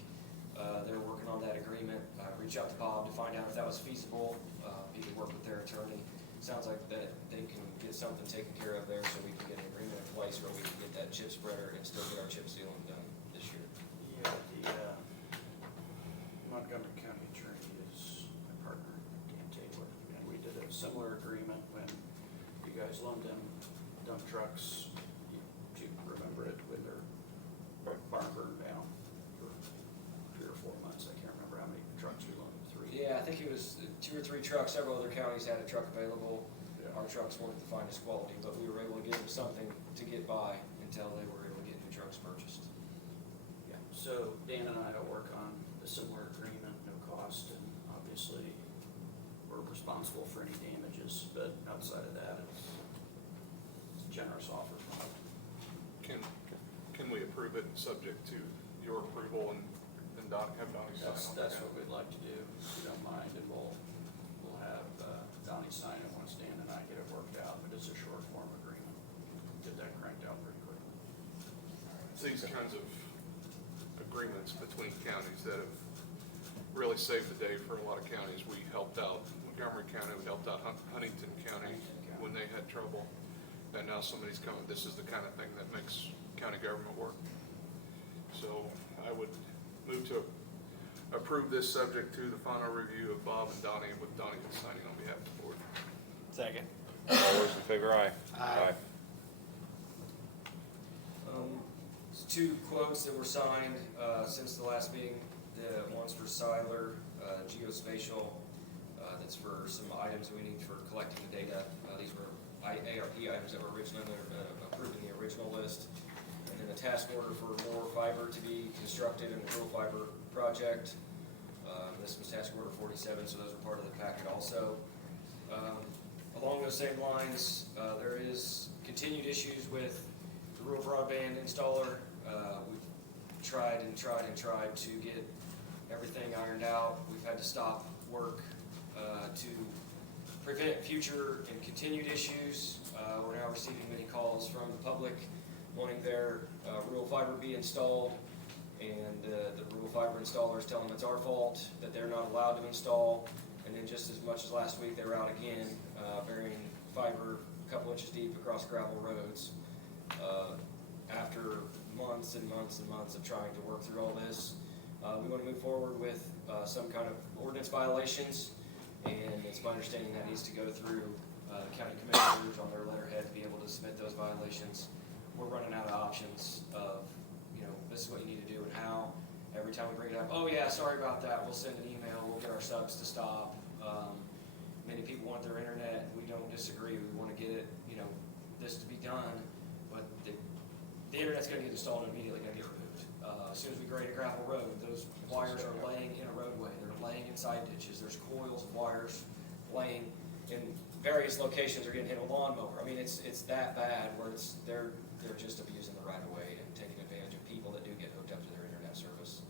they're working on that agreement. Reach out to Bob to find out if that was feasible. He could work with their attorney. Sounds like that they can get something taken care of there so we can get an agreement in place where we can get that chip spreader and still get our chip sealing done this year. Yeah, the Montgomery County attorney is my partner, Dan Taylor, and we did a similar agreement when you guys loaned them dump trucks. Do you remember it when their barn burned down for 3 or 4 months? I can't remember how many trucks we loaned, 3. Yeah, I think it was 2 or 3 trucks. Several other counties had a truck available. Yeah. Our trucks weren't the finest quality, but we were able to give them something to get by until they were able to get new trucks purchased. Yeah, so Dan and I will work on a similar agreement, no cost, and obviously we're responsible for any damages, but outside of that, it's a generous offer from us. Can we approve it subject to your approval and have Donnie sign on That's that? what we'd like to do, if you don't mind, and we'll have Donnie sign it once Dan and I get it worked out, but it's a short form agreement. Get that cranked out pretty quickly. It's these kinds of agreements between counties that have really saved the day for a lot of counties. We helped out Montgomery County, we helped out Huntington County when they had trouble, and now somebody's coming. This is the kind of thing that makes county government work. So I would move to approve this subject to the final review of Bob and Donnie, with Donnie signing on behalf of the board. Second. All those in favor, aye. Aye. There's 2 quotes that were signed since the last meeting. The one's for Siler, geospatial. That's for some items we need for collecting the data. These were ARP items that were originally approved in the original list. And then the task order for more fiber to be constructed in the rural fiber project. This was task order 47, so those are part of the packet also. Along those same lines, there is continued issues with the rural broadband installer. We've tried to get everything ironed out. We've had to stop work to prevent future and continued issues. We're now receiving many calls from the public wanting their rural fiber be installed, and the rural fiber installers telling them it's our fault, that they're not allowed to install. And then just as much as last week, they were out again, burying fiber a couple inches deep across gravel roads. After months and months and months of trying to work through all this, we want to move forward with some kind of ordinance violations, and it's my understanding that needs to go through the county commissioners on their letterhead to be able to submit those violations. We're running out of options of, this is what you need to do and how. Every time we bring it up, oh yeah, sorry about that, we'll send an email, we'll get our subs to stop. Many people want their internet, we don't disagree, we want to get it, this to be done, but the internet's going to get installed and immediately going to get removed. As soon as we grade a gravel road, those wires are laying in a roadway, they're laying inside ditches, there's coils of wires laying in various locations, are getting hit with a lawnmower. I mean, it's that bad where they're just abusing the right of way and taking advantage of people that do get hooked up to their internet service.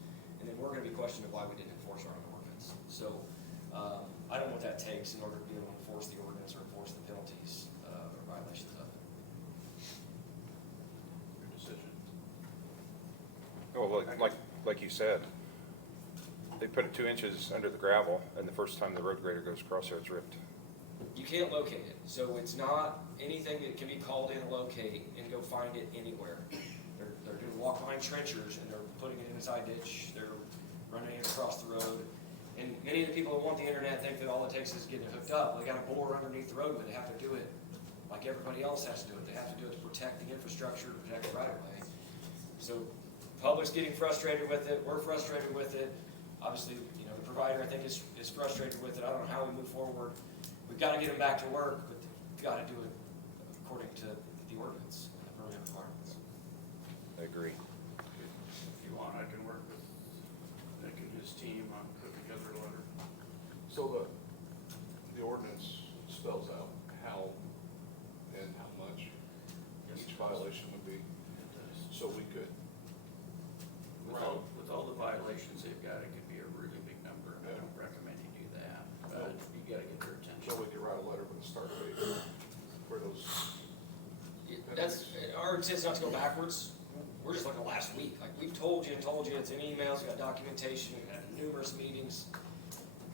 And then we're going to be questioned of why we didn't enforce our own ordinance. So I don't know what that takes in order to be able to enforce the ordinance or enforce the penalties or violations of it. Your decision. Well, like you said, they put it 2 inches under the gravel, and the first time the road grader goes across there, it's ripped. You can't locate it, so it's not anything that can be called in and locate and go find it anywhere. They're doing walk behind trenchers, and they're putting it in a side ditch, they're running it across the road. And many of the people that want the internet think that all it takes is getting it hooked up. They got a bore underneath the road, but they have to do it like everybody else has to do it. They have to do it to protect the infrastructure, to protect the right of way. So public's getting frustrated with it, we're frustrated with it. obviously, you know, the provider, I think, is frustrated with it. I don't know how we move forward. We've got to get them back to work, but we've got to do it according to the ordinance and the permit requirements. I agree. If you want, I can work with Nick and his team on putting together a letter. So the ordinance spells out how and how much each violation would be, so we could. With all the violations they've got, it could be a really big number. I don't recommend you do that, but you gotta get their attention. So we could write a letter with a start date for those. That's, our intent is not to go backwards. We're just looking at last week. Like, we've told you, it's in emails, we've got documentation, we've had numerous meetings.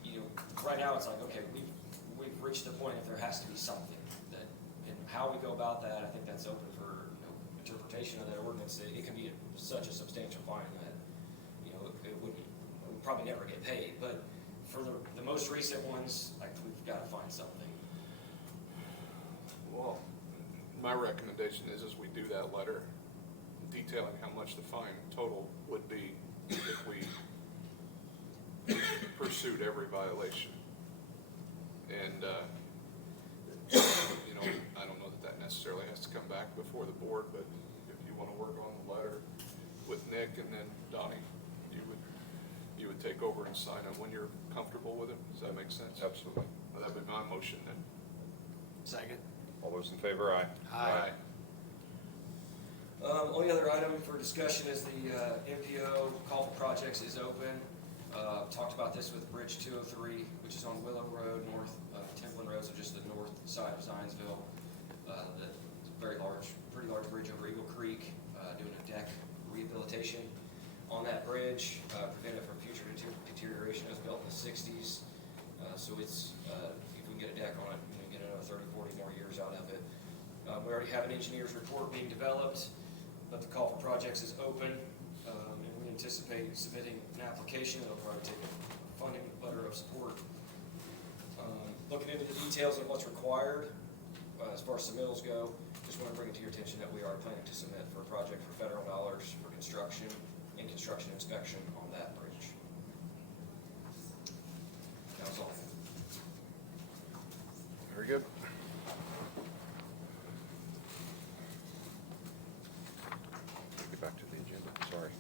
You know, right now, it's like, okay, we've reached the point if there has to be something that, and how we go about that, I think that's open for, you know, interpretation of that ordinance. It can be such a substantial fine that, you know, it would probably never get paid. But for the most recent ones, like, we've got to find something. Well, my recommendation is we do that letter detailing how much the fine total would be if we pursued every violation. And, you know, I don't know that necessarily has to come back before the board, but if you want to work on the letter with Nick, and then Donnie, you would take over and sign it when you're comfortable with it. Does that make sense? Absolutely. Well, that'd be my motion then. Second. All those in favor, aye. Aye. Only other item for discussion is the MPO call for projects is open. Talked about this with Bridge 203, which is on Willow Road, north of Templin Road, so just the north side of Zionsville. The very large, pretty large bridge over Eagle Creek, doing a deck rehabilitation on that bridge, prevent it from future deterioration. It was built in the 60s, so it's, if we can get a deck on it, we can get another 30, 40 more years out of it. We already have an engineer's report being developed, but the call for projects is open, and we anticipate submitting an application. It'll probably take a funding letter of support. Looking into the details of what's required as far as submittals go, just want to bring it to your attention that we are planning to submit for a project for federal dollars for construction and construction inspection on that bridge. That was all. Very good. Get back to the agenda, sorry.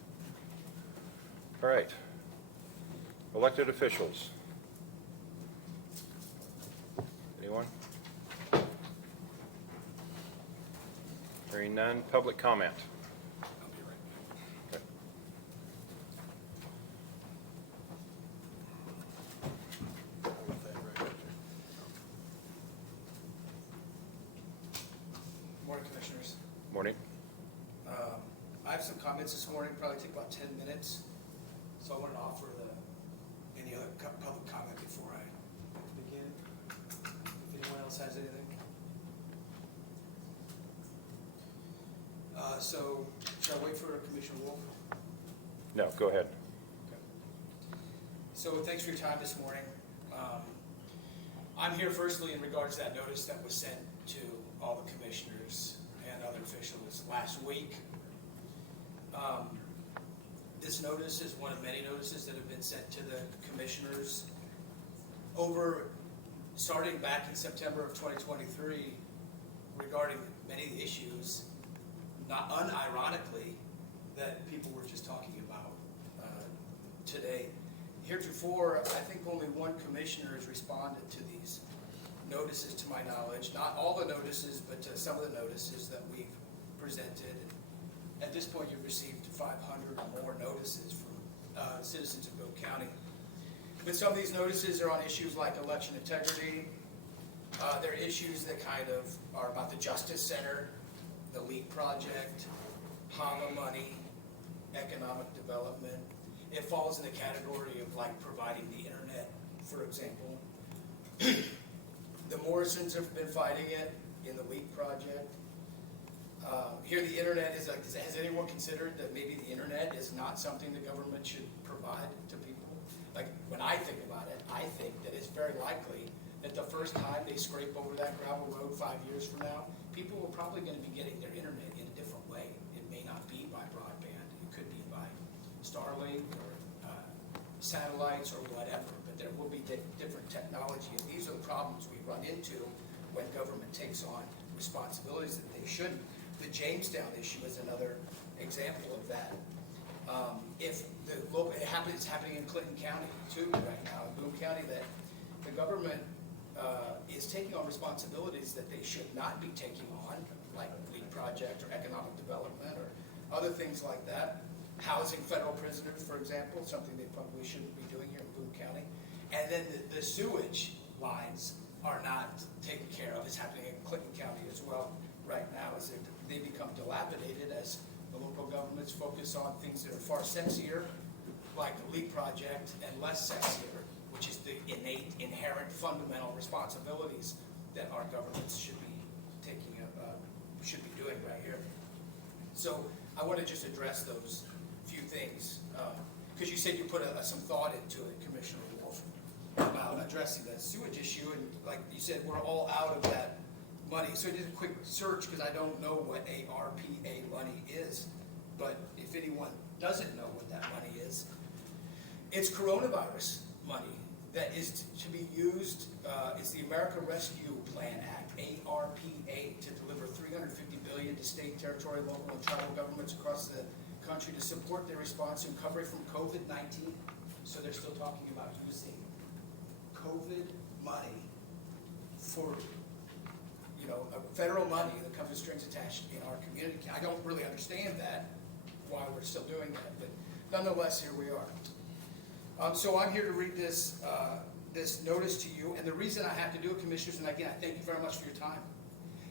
All right. Elected officials. Anyone? Hearing none. Public comment. I'll be right back. Okay. Morning, Commissioners. Morning. I have some comments this morning, probably take about 10 minutes. So I wanted to offer any other public comment before I begin. If anyone else has anything. So should I wait for Commissioner Wolf? No, go ahead. Okay. So thanks for your time this morning. I'm here firstly in regards to that notice that was sent to all the commissioners and other officials last week. This notice is one of many notices that have been sent to the commissioners starting back in September of 2023 regarding many of the issues, not unironically, that people were just talking about today. Heretofore, I think only one commissioner has responded to these notices, to my knowledge. Not all the notices, but to some of the notices that we've presented. At this point, you've received 500 or more notices from citizens of Boone County. But some of these notices are on issues like election integrity. They're issues that kind of are about the Justice Center, the LEAP project, HAMA money, economic development. It falls in the category of like providing the internet, for example. The Morrisons have been fighting it in the LEAP project. Here the internet is like, has anyone considered that maybe the internet is not something the government should provide to people? Like when I think about it, I think that it's very likely that the first time they scrape over that gravel road 5 years from now, people are probably going to be getting their internet in a different way. It may not be by broadband. It could be by Starlink or satellites or whatever, but there will be different technology, and these are the problems we run into when government takes on responsibilities that they shouldn't. The Jamestown issue is another example of that. If the local, it's happening in Clinton County too right now, in Boone County, that the government is taking on responsibilities that they should not be taking on, like LEAP project or economic development or other things like that. Housing federal prisoners, for example, something they probably shouldn't be doing here in Boone County. And then the sewage lines are not taken care of. It's happening in Clinton County as well right now, as they become dilapidated as the local governments focus on things that are far sexier, like the LEAP project, and less sexier, which is the innate, inherent, fundamental responsibilities that our governments should be taking, should be doing right here. So I want to just address those few things, because you said you put some thought into it, Commissioner Wolf, about addressing the sewage issue, and like you said, we're all out of that money. So I did a quick search because I don't know what ARPA money is, but if anyone doesn't know what that money is, it's coronavirus money that is to be used. It's the America Rescue Plan Act, ARPA, to deliver $350 billion to state, territory, local, and tribal governments across the country to support their response and recovery from COVID-19. So they're still talking about using COVID money for, federal money that comes with strings attached in our community. I don't really understand that, why we're still doing that, but nonetheless, here we are. So I'm here to read this this notice to you, and the reason I have to do it, Commissioners, and again, I thank you very much for your time,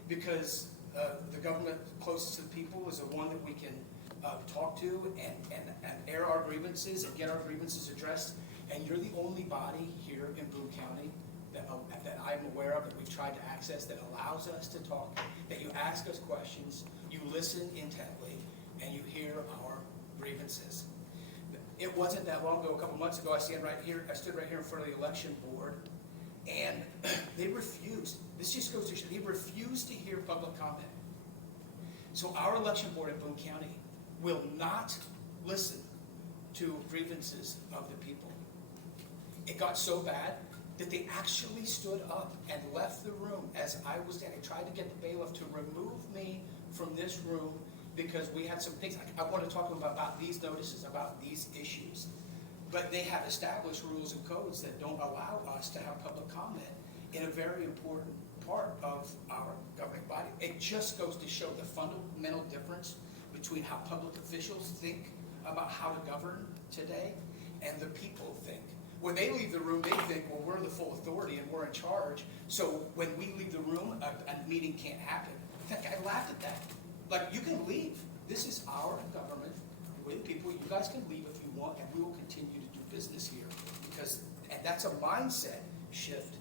because the government closest to the people is the one that we can talk to and air our grievances and get our grievances addressed, and you're the only body here in Boone County that I'm aware of, that we've tried to access, that allows us to talk, that you ask us questions, you listen intently, and you hear our grievances. It wasn't that long ago, a couple months ago, I stood right here in front of the election board, and they refused. This just goes to show, they refused to hear public comment. So our election board in Boone County will not listen to grievances of the people. It got so bad that they actually stood up and left the room as I was there. They tried to get the bailiff to remove me from this room because we had some things. I want to talk about these notices, about these issues. But they have established rules and codes that don't allow us to have public comment in a very important part of our governing body. It just goes to show the fundamental difference between how public officials think about how to govern today and the people think. When they leave the room, they think, well, we're the full authority and we're in charge. So when we leave the room, a meeting can't happen. In fact, I laughed at that. Like, you can leave. This is our government. We're the people. You guys can leave if you want, and we will continue to do business here. And that's a mindset shift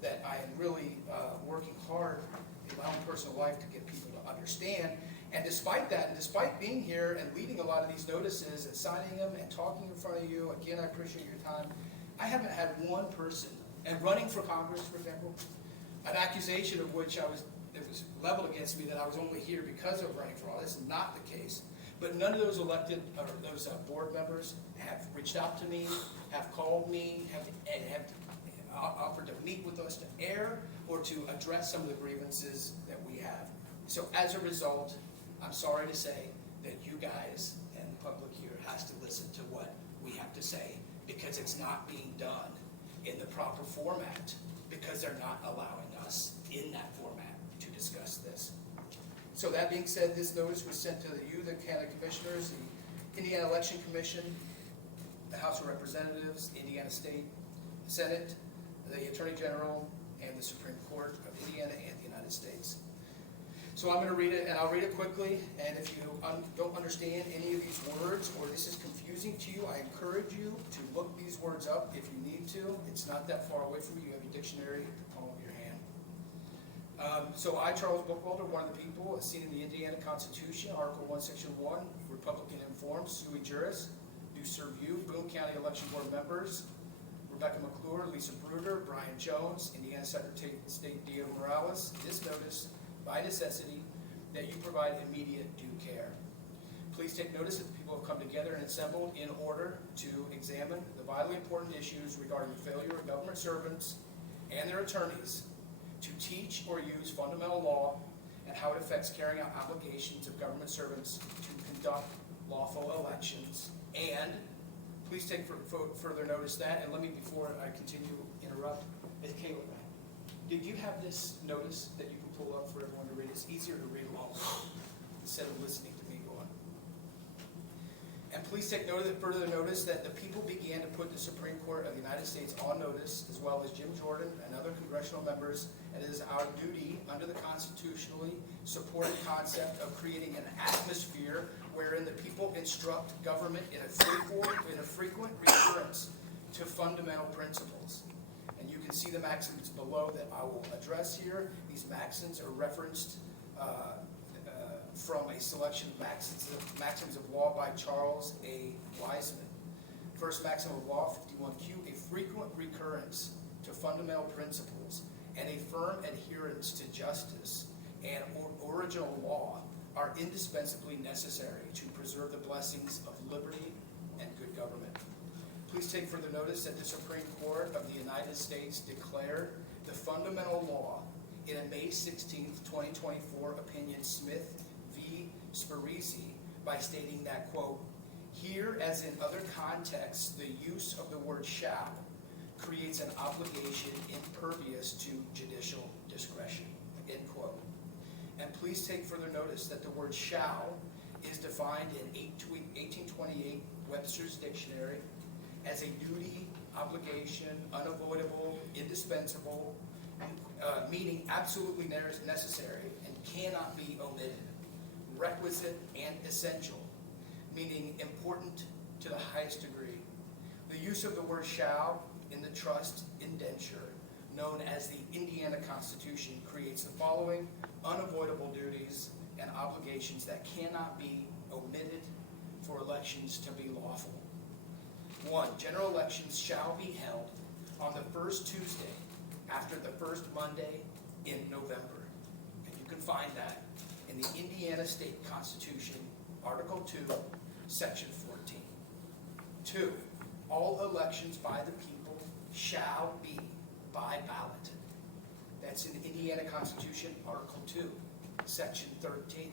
that I am really working hard in my own personal life to get people to understand. And despite that, and despite being here and leading a lot of these notices and signing them and talking in front of you, again, I appreciate your time. I haven't had one person, and running for Congress, for example, an accusation of which it was leveled against me that I was only here because of running for office. This is not the case. But none of those elected, or those board members have reached out to me, have called me, have offered to meet with us to air or to address some of the grievances that we have. So as a result, I'm sorry to say that you guys and the public here has to listen to what we have to say, because it's not being done in the proper format, because they're not allowing us in that format to discuss this. So that being said, this notice was sent to you, the county commissioners, the Indiana Election Commission, the House of Representatives, Indiana State Senate, the Attorney General, and the Supreme Court of Indiana and the United States. So I'm going to read it, and I'll read it quickly, and if you don't understand any of these words, or this is confusing to you, I encourage you to look these words up if you need to. It's not that far away from you. You have your dictionary at the palm of your hand. So I, Charles Bookwalter, one of the people, as seen in the Indiana Constitution, Article 1, Section 1, Republican informed, sui juris, do serve you, Boone County Election Board members, Rebecca McClure, Lisa Bruder, Brian Jones, Indiana Secretary of State Dio Morales, this notice by necessity that you provide immediate due care. Please take notice that the people have come together and assembled in order to examine the vitally important issues regarding the failure of government servants and their attorneys to teach or use fundamental law and how it affects carrying out obligations of government servants to conduct lawful elections. And please take further notice that, and let me, before I continue, interrupt. Caleb, did you have this notice that you can pull up for everyone to read? It's easier to read along instead of listening to me going. And please take further notice that the people began to put the Supreme Court of the United States on notice, as well as Jim Jordan and other congressional members, and it is our duty under the constitutionally supported concept of creating an atmosphere wherein the people instruct government in a frequent recurrence to fundamental principles. And you can see the maxims below that I will address here. These maxims are referenced from a selection of maxims of law by Charles A. Wiseman. First maxim of law, 51Q, a frequent recurrence to fundamental principles and a firm adherence to justice and original law are indispensably necessary to preserve the blessings of liberty and good government. Please take further notice that the Supreme Court of the United States declared the fundamental law in a May 16, 2024 opinion Smith v. Sparisi by stating that, quote, here as in other contexts, the use of the word shall creates an obligation impervious to judicial discretion, end quote. And please take further notice that the word shall is defined in 1828 Webster's Dictionary as a duty, obligation, unavoidable, indispensable, meaning absolutely necessary and cannot be omitted, requisite and essential, meaning important to the highest degree. The use of the word shall in the trust indenture, known as the Indiana Constitution, creates the following unavoidable duties and obligations that cannot be omitted for elections to be lawful. 1. General elections shall be held on the first Tuesday after the first Monday in November. And you can find that in the Indiana State Constitution, Article 2, Section 14. 2. All elections by the people shall be by ballot. That's in the Indiana Constitution, Article 2, Section 13.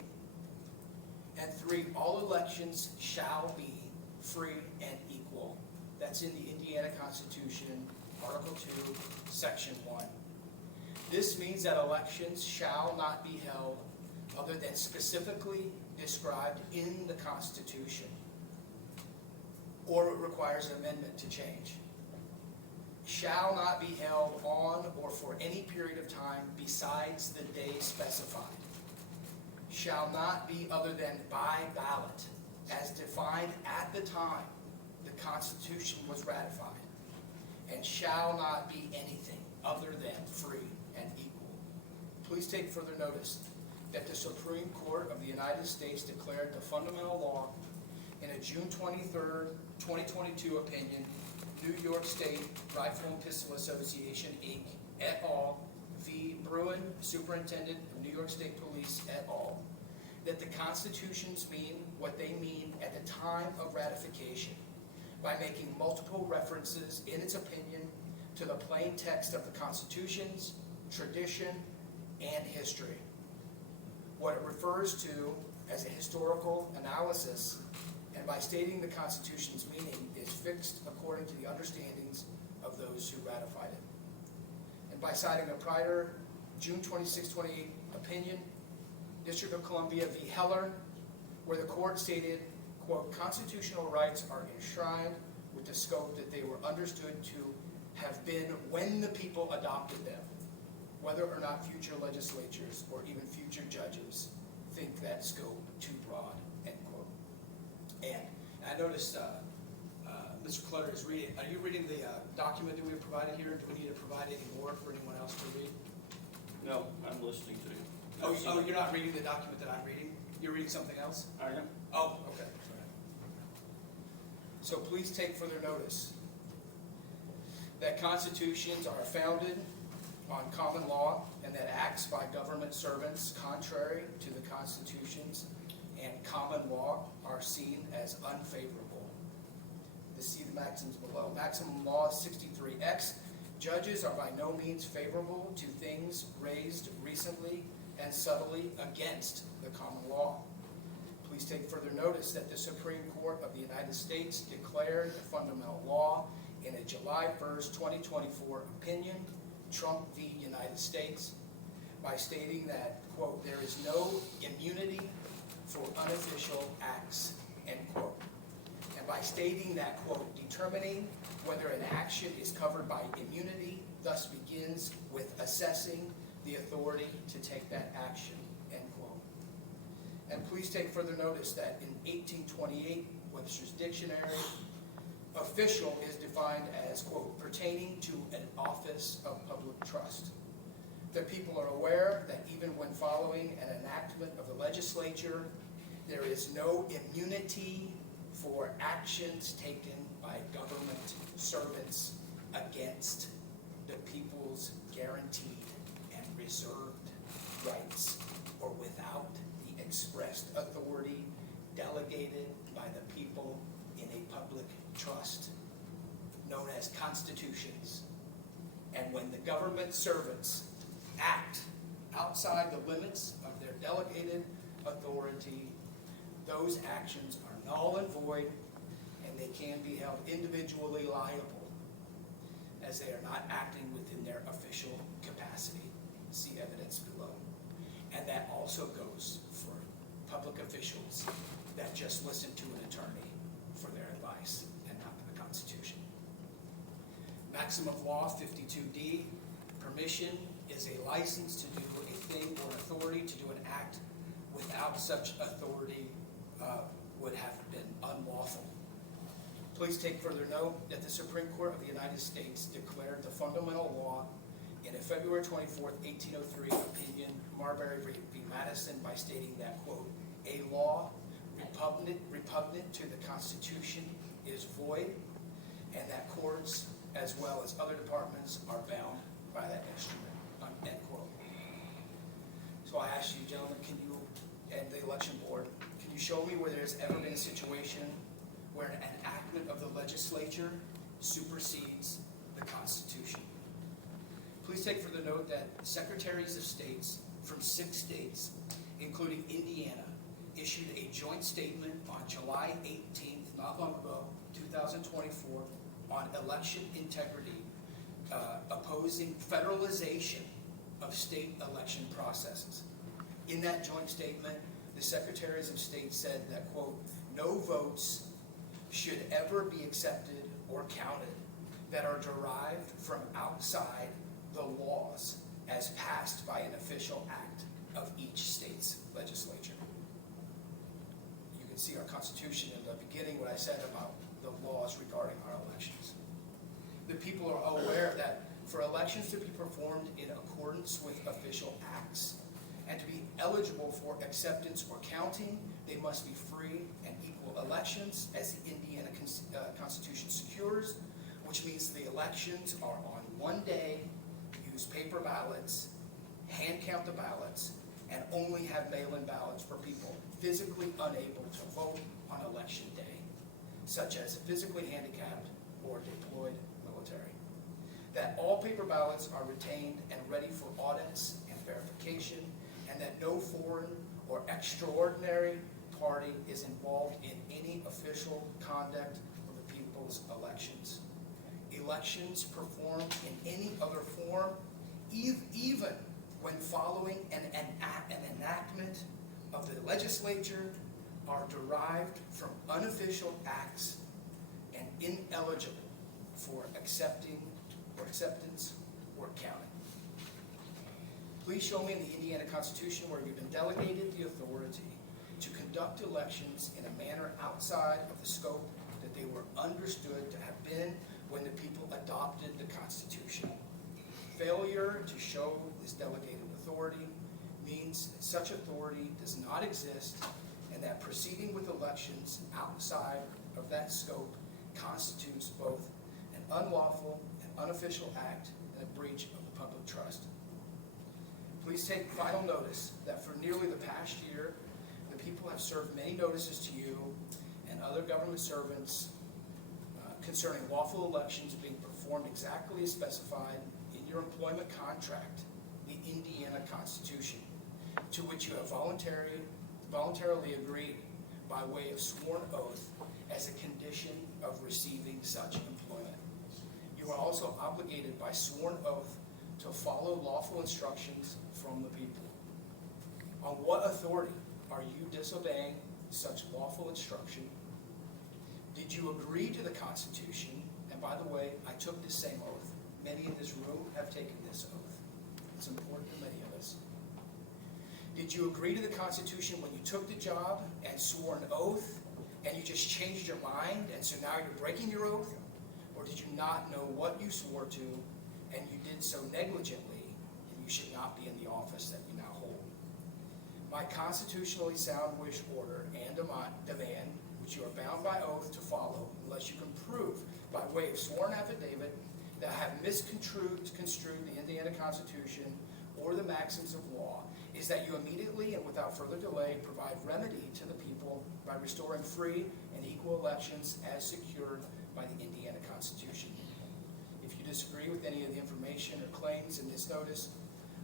And 3. All elections shall be free and equal. That's in the Indiana Constitution, Article 2, Section 1. This means that elections shall not be held other than specifically described in the Constitution, or it requires an amendment to change. Shall not be held on or for any period of time besides the day specified. Shall not be other than by ballot, as defined at the time the Constitution was ratified, and shall not be anything other than free and equal. Please take further notice that the Supreme Court of the United States declared the fundamental law in a June 23rd, 2022 opinion, New York State Rifle and Pistol Association, Inc., et al., v. Boone, Superintendent of New York State Police, et al., that the constitutions mean what they mean at the time of ratification by making multiple references in its opinion to the plain text of the constitutions, tradition, and history. What it refers to as a historical analysis, and by stating the Constitution's meaning, is fixed according to the understandings of those who ratified it. And by citing a prior June 26, 28 opinion, District of Columbia v. Heller, where the court stated, quote, constitutional rights are enshrined with the scope that they were understood to have been when the people adopted them, whether or not future legislatures or even future judges think that scope too broad, end quote. And I noticed Mr. Clutter is reading. Are you reading the document that we have provided here? Do we need to provide any more for anyone else to read? No, I'm listening to you. Oh, you're not reading the document that I'm reading? You're reading something else? I am. Oh, okay. So please take further notice that constitutions are founded on common law and that acts by government servants contrary to the constitutions and common law are seen as unfavorable. See the maxims below. Maximum law 63X. Judges are by no means favorable to things raised recently and subtly against the common law. Please take further notice that the Supreme Court of the United States declared the fundamental law in a July 1st, 2024 opinion, Trump v. United States, by stating that, quote, there is no immunity for unofficial acts, end quote. And by stating that, quote, determining whether an action is covered by immunity thus begins with assessing the authority to take that action, end quote. And please take further notice that in 1828 Webster's Dictionary, official is defined as, quote, pertaining to an office of public trust. The people are aware that even when following an enactment of the legislature, there is no immunity for actions taken by government servants against the people's guaranteed and reserved rights or without the expressed authority delegated by the people in a public trust, known as constitutions. And when the government servants act outside the limits of their delegated authority, those actions are null and void, and they can be held individually liable as they are not acting within their official capacity. See evidence below. And that also goes for public officials that just listen to an attorney for their advice and not the Constitution. Maximum law 52D, permission is a license to do a thing or authority to do an act without such authority would have been unlawful. Please take further note that the Supreme Court of the United States declared the fundamental law in a February 24th, 1803 opinion, Marbury v. Madison, by stating that, quote, a law repugnant to the Constitution is void, and that courts, as well as other departments, are bound by that instrument, end quote. So I ask you, gentlemen, can you, and the election board, can you show me where there's ever been a situation where an enactment of the legislature supersedes the Constitution? Please take further note that secretaries of states from 6 states, including Indiana, issued a joint statement on July 18th, not long ago, 2024, on election integrity, opposing federalization of state election processes. In that joint statement, the secretaries of state said that, quote, no votes should ever be accepted or counted that are derived from outside the laws as passed by an official act of each state's legislature. You can see our Constitution in the beginning, what I said about the laws regarding our elections. The people are aware that for elections to be performed in accordance with official acts and to be eligible for acceptance or counting, they must be free and equal elections, as the Indiana Constitution secures, which means the elections are on one day, use paper ballots, hand count the ballots, and only have mail-in ballots for people physically unable to vote on election day, such as physically handicapped or deployed military. That all paper ballots are retained and ready for audits and verification, and that no foreign or extraordinary party is involved in any official conduct of the people's elections. Elections performed in any other form, even when following an enactment of the legislature, are derived from unofficial acts and ineligible for acceptance or counting. Please show me in the Indiana Constitution where you've been delegated the authority to conduct elections in a manner outside of the scope that they were understood to have been when the people adopted the Constitution. Failure to show this delegated authority means that such authority does not exist, and that proceeding with elections outside of that scope constitutes both an unlawful and unofficial act and a breach of the public trust. Please take final notice that for nearly the past year, the people have served many notices to you and other government servants concerning lawful elections being performed exactly as specified in your employment contract, the Indiana Constitution, to which you have voluntarily agreed by way of sworn oath as a condition of receiving such employment. You are also obligated by sworn oath to follow lawful instructions from the people. On what authority are you disobeying such lawful instruction? Did you agree to the Constitution? And by the way, I took this same oath. Many in this room have taken this oath. It's important to many of us. Did you agree to the Constitution when you took the job and swore an oath, and you just changed your mind, and so now you're breaking your oath? Or did you not know what you swore to, and you did so negligently, and you should not be in the office that you now hold? My constitutionally sound wish, order, and demand, which you are bound by oath to follow, unless you can prove by way of sworn affidavit that I have misconstrued the Indiana Constitution or the maxims of law, is that you immediately and without further delay provide remedy to the people by restoring free and equal elections as secured by the Indiana Constitution. If you disagree with any of the information or claims in this notice,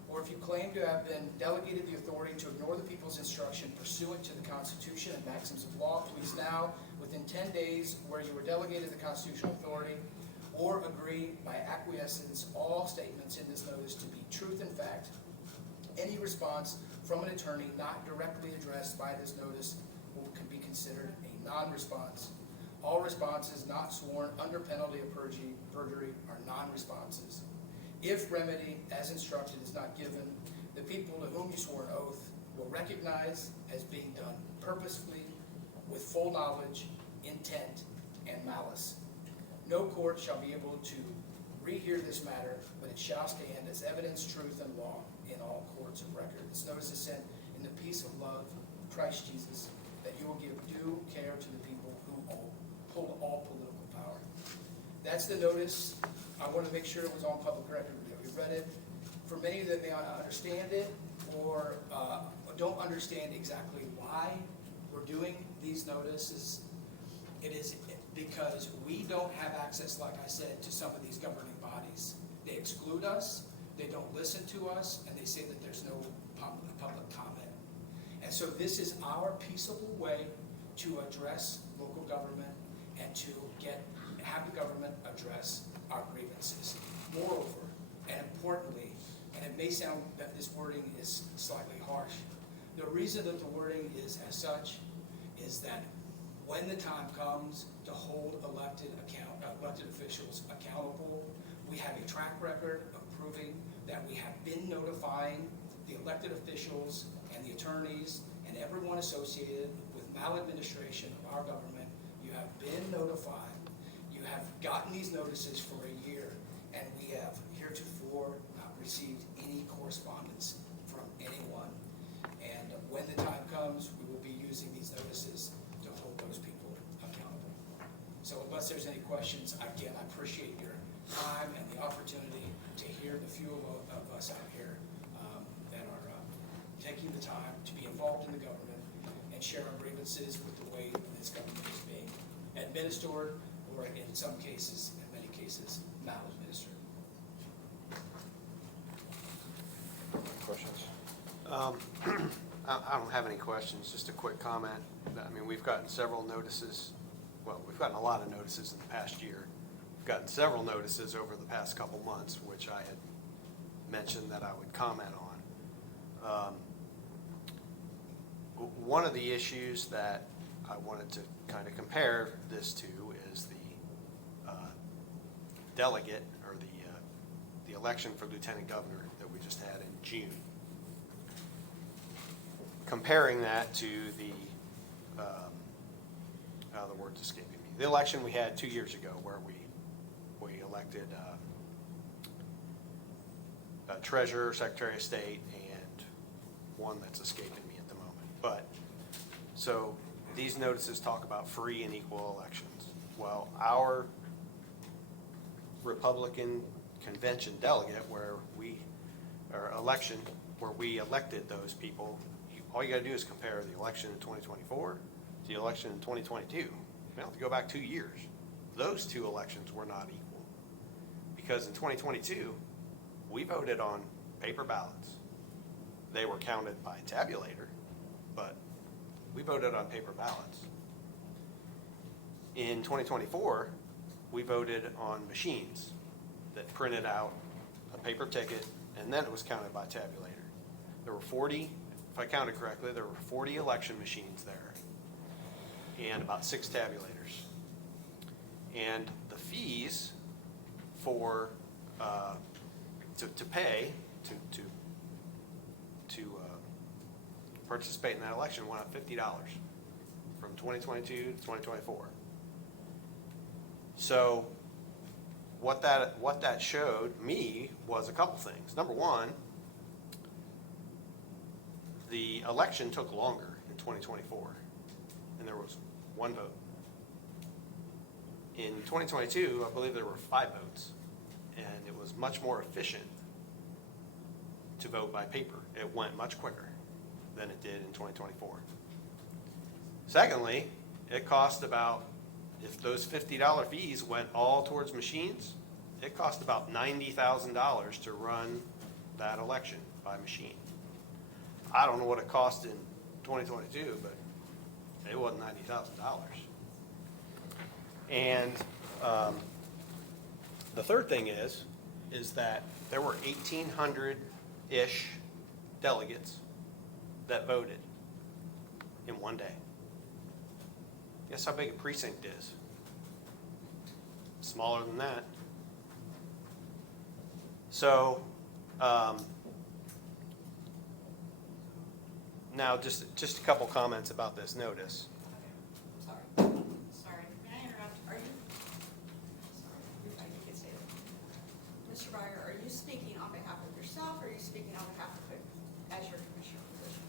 or if you claim to have been delegated the authority to ignore the people's instruction pursuant to the Constitution and maxims of law, please now, within 10 days, where you were delegated the constitutional authority, or agree by acquiescence all statements in this notice to be truth and fact. Any response from an attorney not directly addressed by this notice can be considered a non-response. All responses not sworn under penalty of perjury are non-responses. If remedy, as instructed, is not given, the people to whom you swore an oath will recognize as being done purposefully, with full knowledge, intent, and malice. No court shall be able to rehear this matter, but it shall stand as evidence, truth, and law in all courts of record. This notice is sent in the peace of love of Christ Jesus, that you will give due care to the people who hold all political power. That's the notice. I want to make sure it was on public record that we read it. For many that may not understand it or don't understand exactly why we're doing these notices, it is because we don't have access, like I said, to some of these governing bodies. They exclude us, they don't listen to us, and they say that there's no public comment. And so this is our peaceable way to address local government and to have the government address our grievances. Moreover, and importantly, and it may sound that this wording is slightly harsh, the reason that the wording is as such is that when the time comes to hold elected officials accountable, we have a track record of proving that we have been notifying the elected officials and the attorneys and everyone associated with maladministration of our government. You have been notified. You have gotten these notices for a year, and we have heretofore not received any correspondence from anyone. And when the time comes, we will be using these notices to hold those people accountable. So unless there's any questions, again, I appreciate your time and the opportunity to hear the few of us out here that are taking the time to be involved in the government and share our grievances with the way this government is being administered, or in some cases, in many cases, maladministered. Questions? I don't have any questions, just a quick comment. I mean, we've gotten several notices, well, we've gotten a lot of notices in the past year. We've gotten several notices over the past couple months, which I had mentioned that I would comment on. One of the issues that I wanted to kind of compare this to is the delegate, or the election for lieutenant governor that we just had in June. Comparing that to the word's escaping me, the election we had 2 years ago, where we elected a treasurer, secretary of state, and one that's escaping me at the moment. But so these notices talk about free and equal elections. Well, our Republican convention delegate, where we elected those people, all you gotta do is compare the election in 2024 to the election in 2022. You don't have to go back 2 years. Those two elections were not equal. Because in 2022, we voted on paper ballots. They were counted by tabulator, but we voted on paper ballots. In 2024, we voted on machines that printed out a paper ticket, and then it was counted by tabulator. There were 40, if I counted correctly, there were 40 election machines there, and about 6 tabulators. And the fees for, to pay, to participate in that election went up $50 from 2022 to 2024. So what that showed me was a couple things. Number one, the election took longer in 2024, and there was 1 vote. In 2022, I believe there were 5 votes, and it was much more efficient to vote by paper. It went much quicker than it did in 2024. Secondly, it cost about, if those $50 fees went all towards machines, it cost about $90,000 to run that election by machine. I don't know what it cost in 2022, but it wasn't $90,000. And the third thing is that there were 1,800-ish delegates that voted in one day. Guess how big a precinct is? Smaller than that. So now just a couple comments about this notice. Sorry, may I interrupt? Are you, sorry, I think it's it. Mr. Byer, are you speaking on behalf of yourself, or are you speaking on behalf of, as your commissioner position?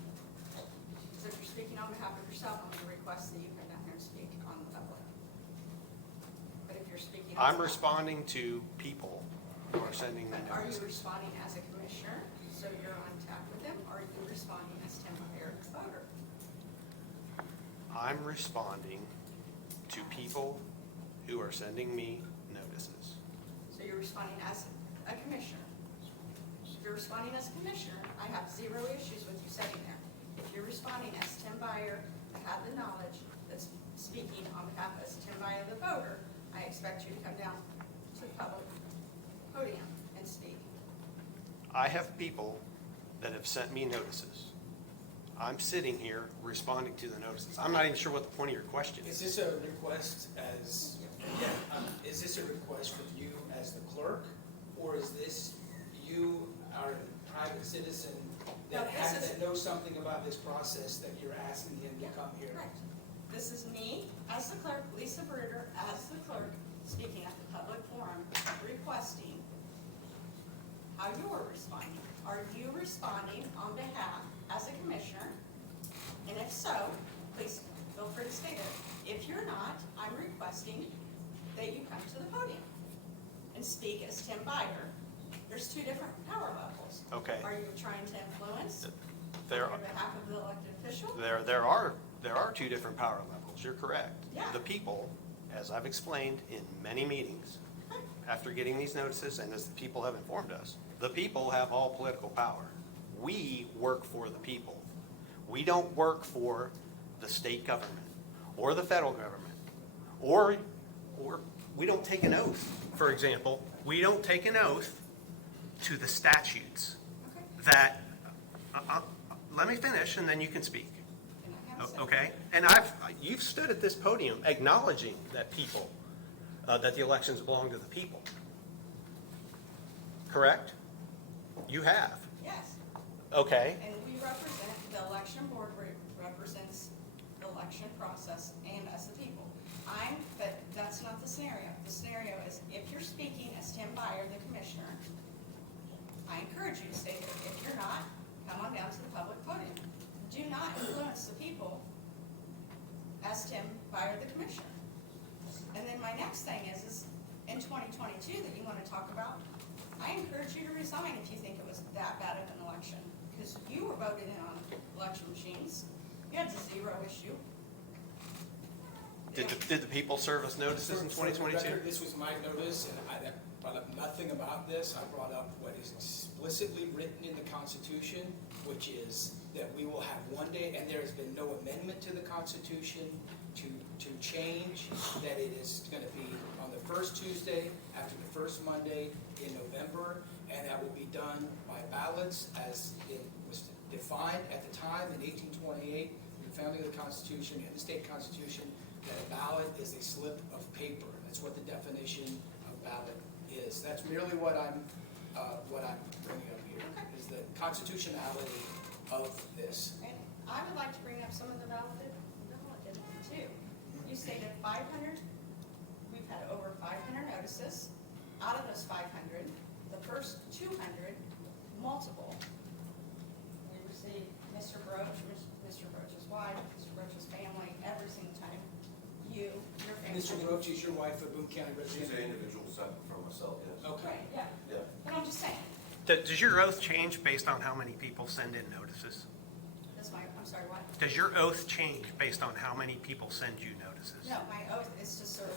So if you're speaking on behalf of yourself, I'm going to request that you come down here and speak on the public. But if you're speaking I'm responding to people who are sending me But are you notices. responding as a commissioner, so you're on tap with them, or are you responding as Tim Byer, voter? I'm responding to people who are sending me notices. So you're responding as a commissioner. If you're responding as a commissioner, I have 0 issues with you sitting there. If you're responding as Tim Byer, I have the knowledge that's speaking on behalf of Tim Byer, the voter, I expect you to come down to the public podium and speak. I have people that have sent me notices. I'm sitting here responding to the notices. I'm not even sure what the point of your question Is is. this a request as, is this a request from you as the clerk? Or is this, you are a private citizen that knows something about this process that you're asking him to come here? Correct. This is me as the clerk, Lisa Bruder as the clerk, speaking at the public forum, requesting how you're responding. Are you responding on behalf as a commissioner? And if so, please feel free to state it. If you're not, I'm requesting that you come to the podium and speak as Tim Byer. There's 2 different power levels. Okay. Are you trying to influence There on behalf of the elected official? There are 2 different power levels. You're correct. Yeah. The people, as I've explained in many meetings, after getting these notices and as the people have informed us, the people have all political power. We work for the people. We don't work for the state government or the federal government, or we don't take an oath. For example, we don't take an oath to the statutes that, let me finish and then you can speak. Okay? And you've stood at this podium acknowledging that people, that the elections belong to the people. Correct? You have. Yes. Okay. And we represent, the election board represents the election process and us the people. But that's not the scenario. The scenario is if you're speaking as Tim Byer, the commissioner, I encourage you to stay there. If you're not, come on down to the public podium. Do not influence the people as Tim Byer, the commissioner. And then my next thing is in 2022 that you want to talk about, I encourage you to resign if you think it was that bad of an election, because you were voted in on election machines. You had zero issue. Did the people serve us notices in For the 2022? record, this was my notice, and I brought up nothing about this. I brought up what is explicitly written in the Constitution, which is that we will have one day, and there has been no amendment to the Constitution to change, that it is going to be on the first Tuesday after the first Monday in November, and that will be done by ballots as it was defined at the time in 1828, the founding of the Constitution and the state constitution, that a ballot is a slip of paper. That's what the definition of ballot is. That's merely what I'm bringing up here, is the constitutionality of this. And I would like to bring up some of the ballot too. You stated 500, we've had over 500 notices. Out of those 500, the first 200, multiple. We received Mr. Broach's wife, Mr. Broach's family, every single time. You, your family. Mr. Broach is your wife, a Boone County resident? She's an individual separate from myself, yes. Okay. Right, yeah. Yeah. But I'm just saying, Does your oath change based on how many people send in notices? I'm sorry, what? Does your oath change based on how many people send you notices? No, my oath is to serve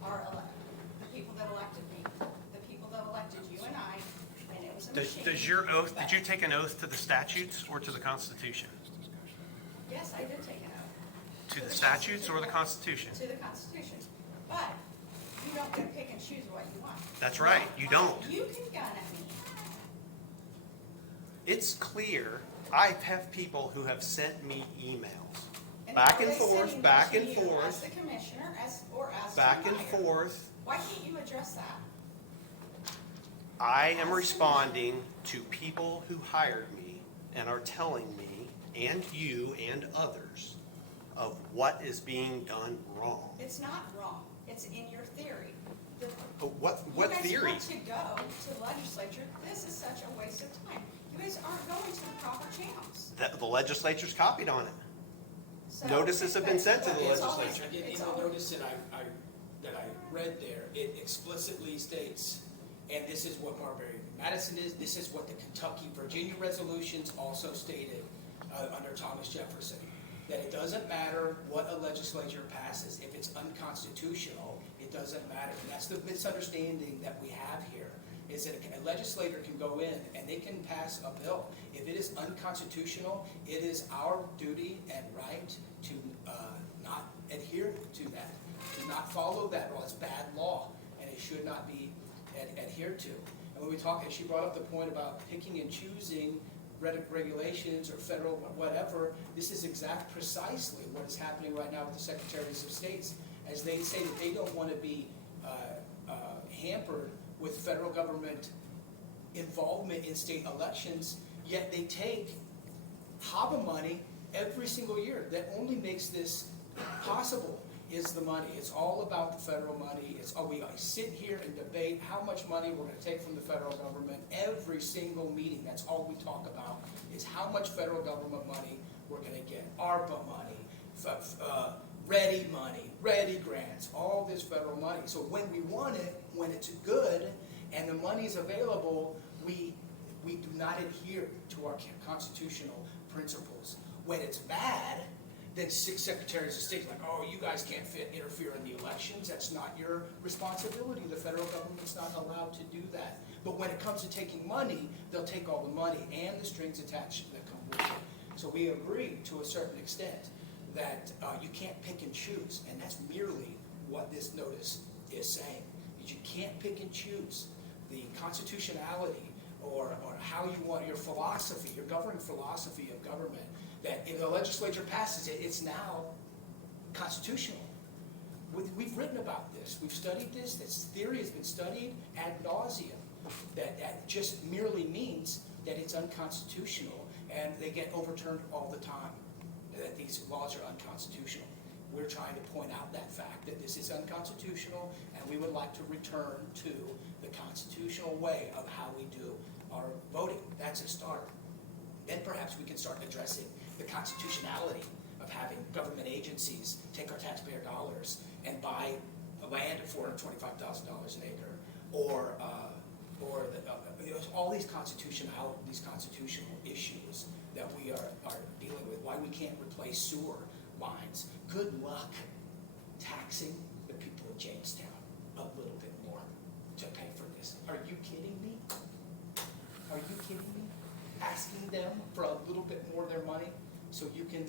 the people that elected me, the people that elected you and I, and it was a machine. Does your oath, did you take an oath to the statutes or to the Constitution? Yes, I did take an oath. To the statutes or the Constitution? To the Constitution. But you don't get to pick and choose what you want. That's right, you don't. You can gun at me. It's clear, I have people who have sent me emails, And back are and they forth, sending back them and to you forth, as the commissioner, or as back Tim and Meyer? forth. Why can't you address that? I am responding to people who hired me and are telling me, and you and others, of what is being done wrong. It's not wrong. It's in your theory. But what theory? You guys want to go to the legislature. This is such a waste of time. You guys aren't going to the proper channels. The legislature's copied on it. So- Notices have been sent to the But it's always- legislature. In it's the always- notice that I read there, it explicitly states, and this is what Marbury Madison is, this is what the Kentucky, Virginia resolutions also stated under Thomas Jefferson, that it doesn't matter what a legislature passes. If it's unconstitutional, it doesn't matter. And that's the misunderstanding that we have here, is that a legislator can go in and they can pass a bill. If it is unconstitutional, it is our duty and right to not adhere to that, to not follow that law. It's bad law, and it should not be adhered to. And when we talk, and she brought up the point about picking and choosing regulations or federal whatever, this is precisely what is happening right now with the secretaries of states, as they say that they don't want to be hampered with federal government involvement in state elections, yet they take HABA money every single year. That only makes this possible is the money. It's all about the federal money. We sit here and debate how much money we're going to take from the federal government every single meeting. That's all we talk about, is how much federal government money we're going to get. ARPA money, READY money, READY grants, all this federal money. So when we want it, when it's good and the money's available, we do not adhere to our constitutional principles. When it's bad, then 6 secretaries of state are like, oh, you guys can't interfere in the elections. That's not your responsibility. The federal government's not allowed to do that. But when it comes to taking money, they'll take all the money and the strings attached that come with it. So we agree to a certain extent that you can't pick and choose. And that's merely what this notice is saying, is you can't pick and choose the constitutionality or how you want your philosophy, your governing philosophy of government, that if the legislature passes it, it's now constitutional. We've written about this. We've studied this. This theory has been studied ad nauseum. That just merely means that it's unconstitutional, and they get overturned all the time, that these laws are unconstitutional. We're trying to point out that fact, that this is unconstitutional, and we would like to return to the constitutional way of how we do our voting. That's a start. Then perhaps we can start addressing the constitutionality of having government agencies take our taxpayer dollars and buy land at $425,000 an acre, or all these constitutional issues that we are why we can't replace sewer lines. Good luck taxing the people of Jamestown a little bit more to pay for this. Are you kidding me? Are you kidding me? Asking them for a little bit more of their money so you can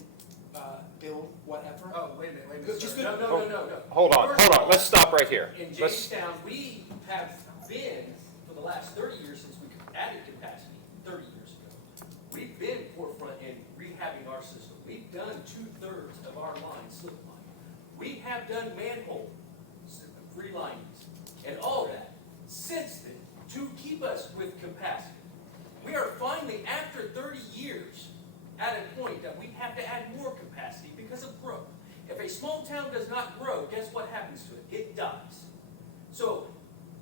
build whatever? Oh, wait a minute, Just sir. good- No. Hold on, First of all, let's stop right here. In Let's- Jamestown, we have been, for the last 30 years since we added capacity, 30 years ago, we've been forefront in rehabbing our system. We've done 2/3 of our lines slip line. We have done manhole relinings and all that since then to keep us with capacity. We are finally, after 30 years, at a point that we have to add more capacity because of growth. If a small town does not grow, guess what happens to it? It dies. So,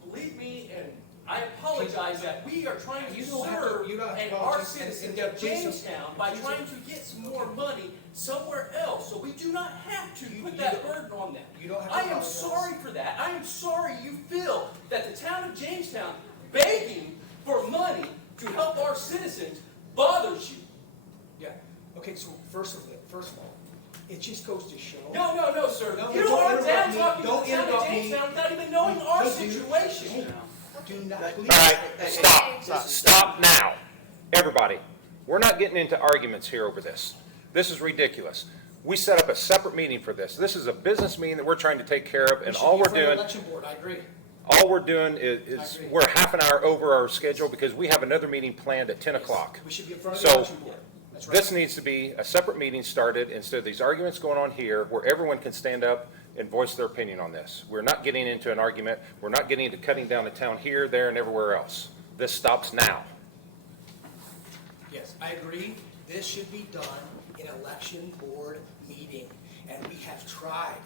believe me, and I apologize that we are trying to serve and our citizens of Jamestown by trying to get some more money somewhere else, so we do not have to put that burden on them. I am sorry for that. I am sorry you feel that the town of Jamestown begging for money to help our citizens bothers you. Yeah, okay, so first of all, it just goes to show. No, sir. No, You don't are interrupt down me. talking to Don't the town of interrupt me. Jamestown without even knowing our Hey, dude. situation. Do not, All please. right, stop now. Everybody, we're not getting into arguments here over this. This is ridiculous. We set up a separate meeting for this. This is a business meeting that we're trying to take care of, and all we're doing, Election board, I agree. all we're doing is we're half an hour over our schedule because we have another meeting planned at 10 o'clock. We should be in front of the So election board. That's right. this needs to be a separate meeting started instead of these arguments going on here where everyone can stand up and voice their opinion on this. We're not getting into an argument. We're not getting into cutting down the town here, there, and everywhere else. This stops now. Yes, I agree. This should be done in election board meeting. And we have tried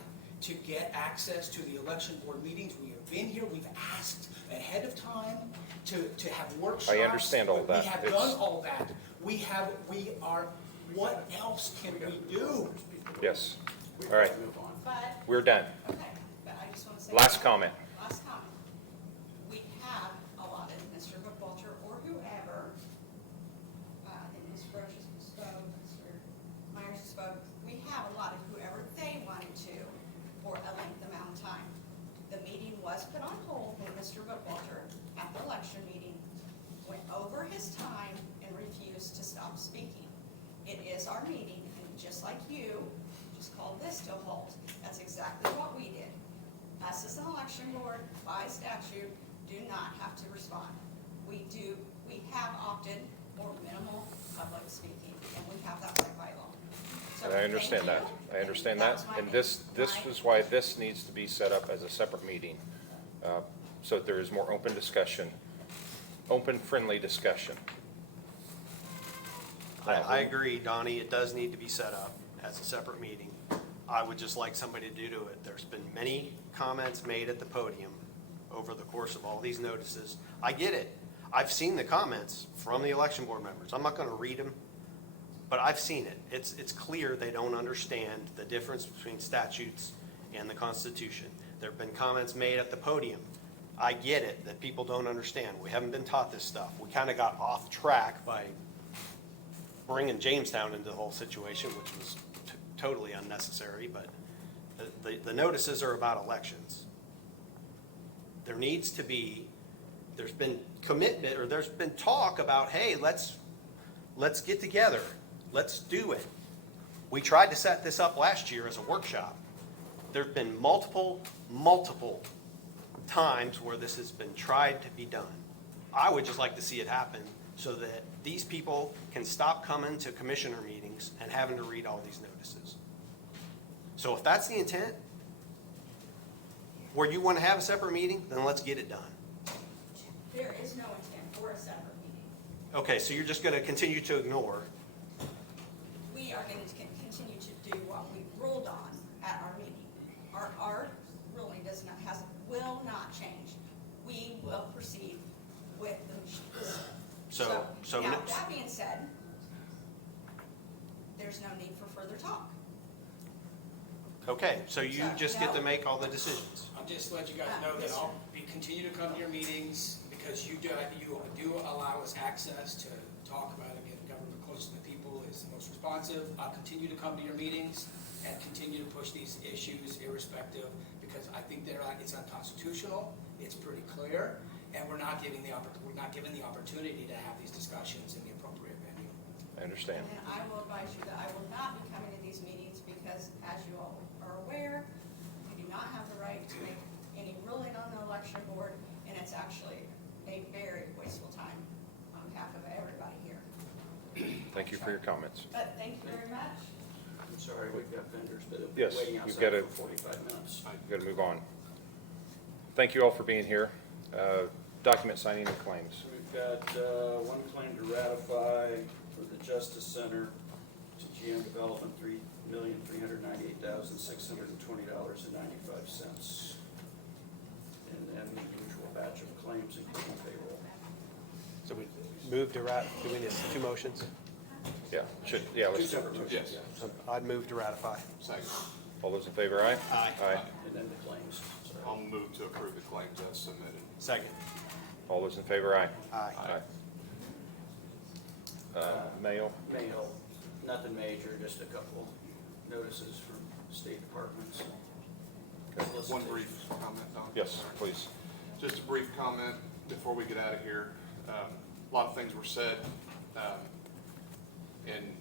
to get access to the election board meetings. We have been here, we've asked ahead of time to have workshops. I understand all that. We have It's- done all that. What else can we do? Yes. All right, But, we're done. okay, but I just want to say. Last comment. Last comment. We have allotted Mr. Bookwalter or whoever, and Ms. Roach has spoke, Mr. Myers has spoke, we have allotted whoever they wanted to for a length amount of time. The meeting was put on hold when Mr. Bookwalter, at the election meeting, went over his time and refused to stop speaking. It is our meeting, and just like you, just called this to a halt. That's exactly what we did. Us as an election board, by statute, do not have to respond. We have opted for minimal public speaking, and we have that right by law. So, And I understand thank that. you. I understand That that. was my And thing. this is why this needs to be set up as a separate meeting, so that there is more open discussion, open, friendly discussion. I agree, Donnie, it does need to be set up as a separate meeting. I would just like somebody to do it. There's been many comments made at the podium over the course of all these notices. I get it. I've seen the comments from the election board members. I'm not gonna read them, but I've seen it. It's clear they don't understand the difference between statutes and the Constitution. There've been comments made at the podium. I get it, that people don't understand. We haven't been taught this stuff. We kinda got off track by bringing Jamestown into the whole situation, which was totally unnecessary, but the notices are about elections. There needs to be, there's been commitment, or there's been talk about, hey, let's get together, let's do it. We tried to set this up last year as a workshop. There've been multiple times where this has been tried to be done. I would just like to see it happen so that these people can stop coming to commissioner meetings and having to read all these notices. So if that's the intent, where you want to have a separate meeting, then let's get it done. There is no intent for a separate meeting. Okay, so you're just going to continue to ignore. We are going to continue to do what we ruled on at our meeting. Our ruling will not change. We will proceed with the machines. So Now, that being said, there's no need for further talk. okay, so you just get to make all the decisions. I'll just let you guys know that I'll continue to come to your meetings because you do allow us access to talk about it, getting government close to the people is the most responsive. I'll continue to come to your meetings and continue to push these issues irrespective, because I think it's unconstitutional, it's pretty clear, and we're not given the opportunity to have these discussions in the appropriate venue. I understand. And I will advise you that I will not be coming to these meetings because, as you all are aware, you do not have the right to make any ruling on the election board, and it's actually a very wasteful time on behalf of everybody here. Thank you for your comments. But thank you very much. I'm sorry, we've got vendors that have Yes, been waiting you've outside got for 45 minutes. We've got to move on. Thank you all for being here. Document signing and claims. We've got one claim to ratify for the Justice Center to GM Development, $3,398,620.95. And then the usual batch of claims, including payroll. So we moved to do we need 2 motions? Yeah, let's Two separate motions, Yes. yeah. So I'd move to ratify. Second. All those in favor, aye? Aye. Aye. And then the claims. Sorry. I'll move to approve the claims as submitted. Second. All those in favor, aye? Aye. Mail? Mail, nothing major, just a couple notices from State Departments. One brief comment, Don. Yes, please. Just a brief comment before we get out of here. A lot of things were said. And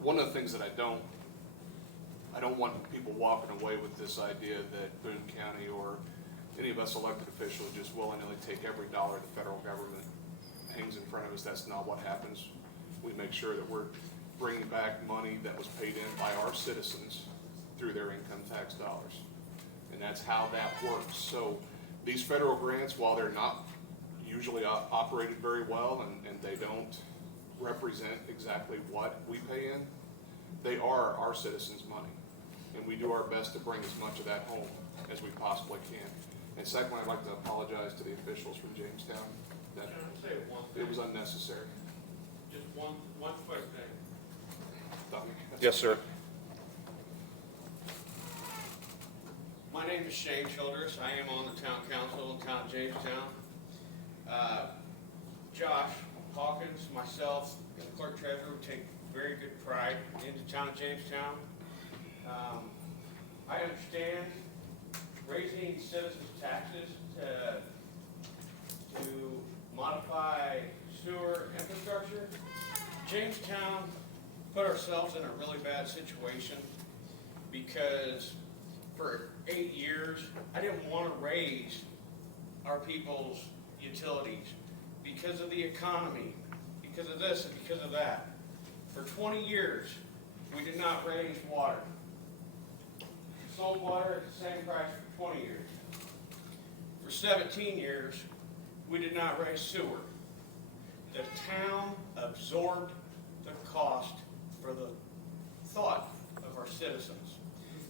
one of the things that I don't want people walking away with this idea that Boone County or any of us elected officials just willy-nilly take every dollar the federal government hangs in front of us. That's not what happens. We make sure that we're bringing back money that was paid in by our citizens through their income tax dollars. And that's how that works. So these federal grants, while they're not usually operated very well and they don't represent exactly what we pay in, they are our citizens' money. And we do our best to bring as much of that home as we possibly can. And secondly, I'd like to apologize to the officials from Jamestown. That it was unnecessary. Just one quick thing. Tommy? Yes, sir. My name is Shane Childress. I am on the town council in town of Jamestown. Josh Hawkins, myself, and the clerk treasurer would take very good pride in the town of Jamestown. I understand raising citizens' taxes to modify sewer infrastructure. Jamestown put ourselves in a really bad situation because for 8 years, I didn't want to raise our people's utilities because of the economy, because of this and because of that. For 20 years, we did not raise water. We sold water at the same price for 20 years. For 17 years, we did not raise sewer. The town absorbed the cost for the thought of our citizens.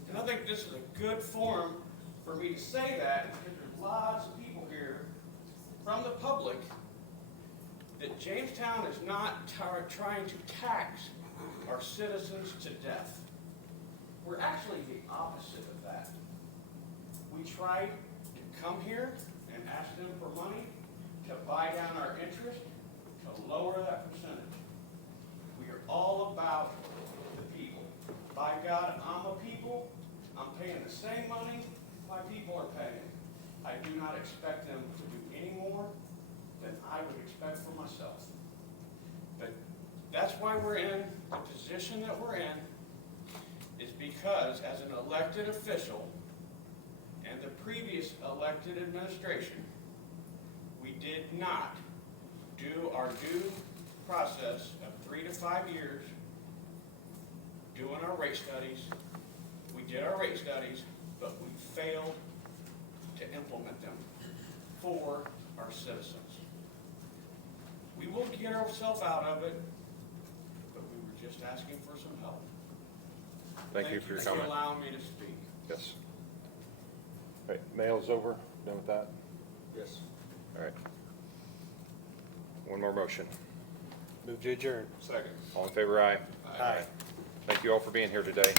And I think this is a good forum for me to say that, because there's lots of people here from the public that Jamestown is not trying to tax our citizens to death. We're actually the opposite of that. We try to come here and ask them for money to buy down our interest, to lower that percentage. We are all about the people. By God, I'm a people. I'm paying the same money my people are paying. I do not expect them to do any more than I would expect for myself. But that's why we're in the position that we're in, is because as an elected official and the previous elected administration, we did not do our due process of 3 to 5 years doing our rate studies. We did our rate studies, but we failed to implement them for our citizens. We will get ourselves out of it, but we were just asking for some help. Thank you for your comment. Thank you for allowing me to speak. Yes. All right, mail's over. Done with that? Yes. All right. One more motion. Move to adjourn. Second. All in favor, aye? Aye. Thank you all for being here today.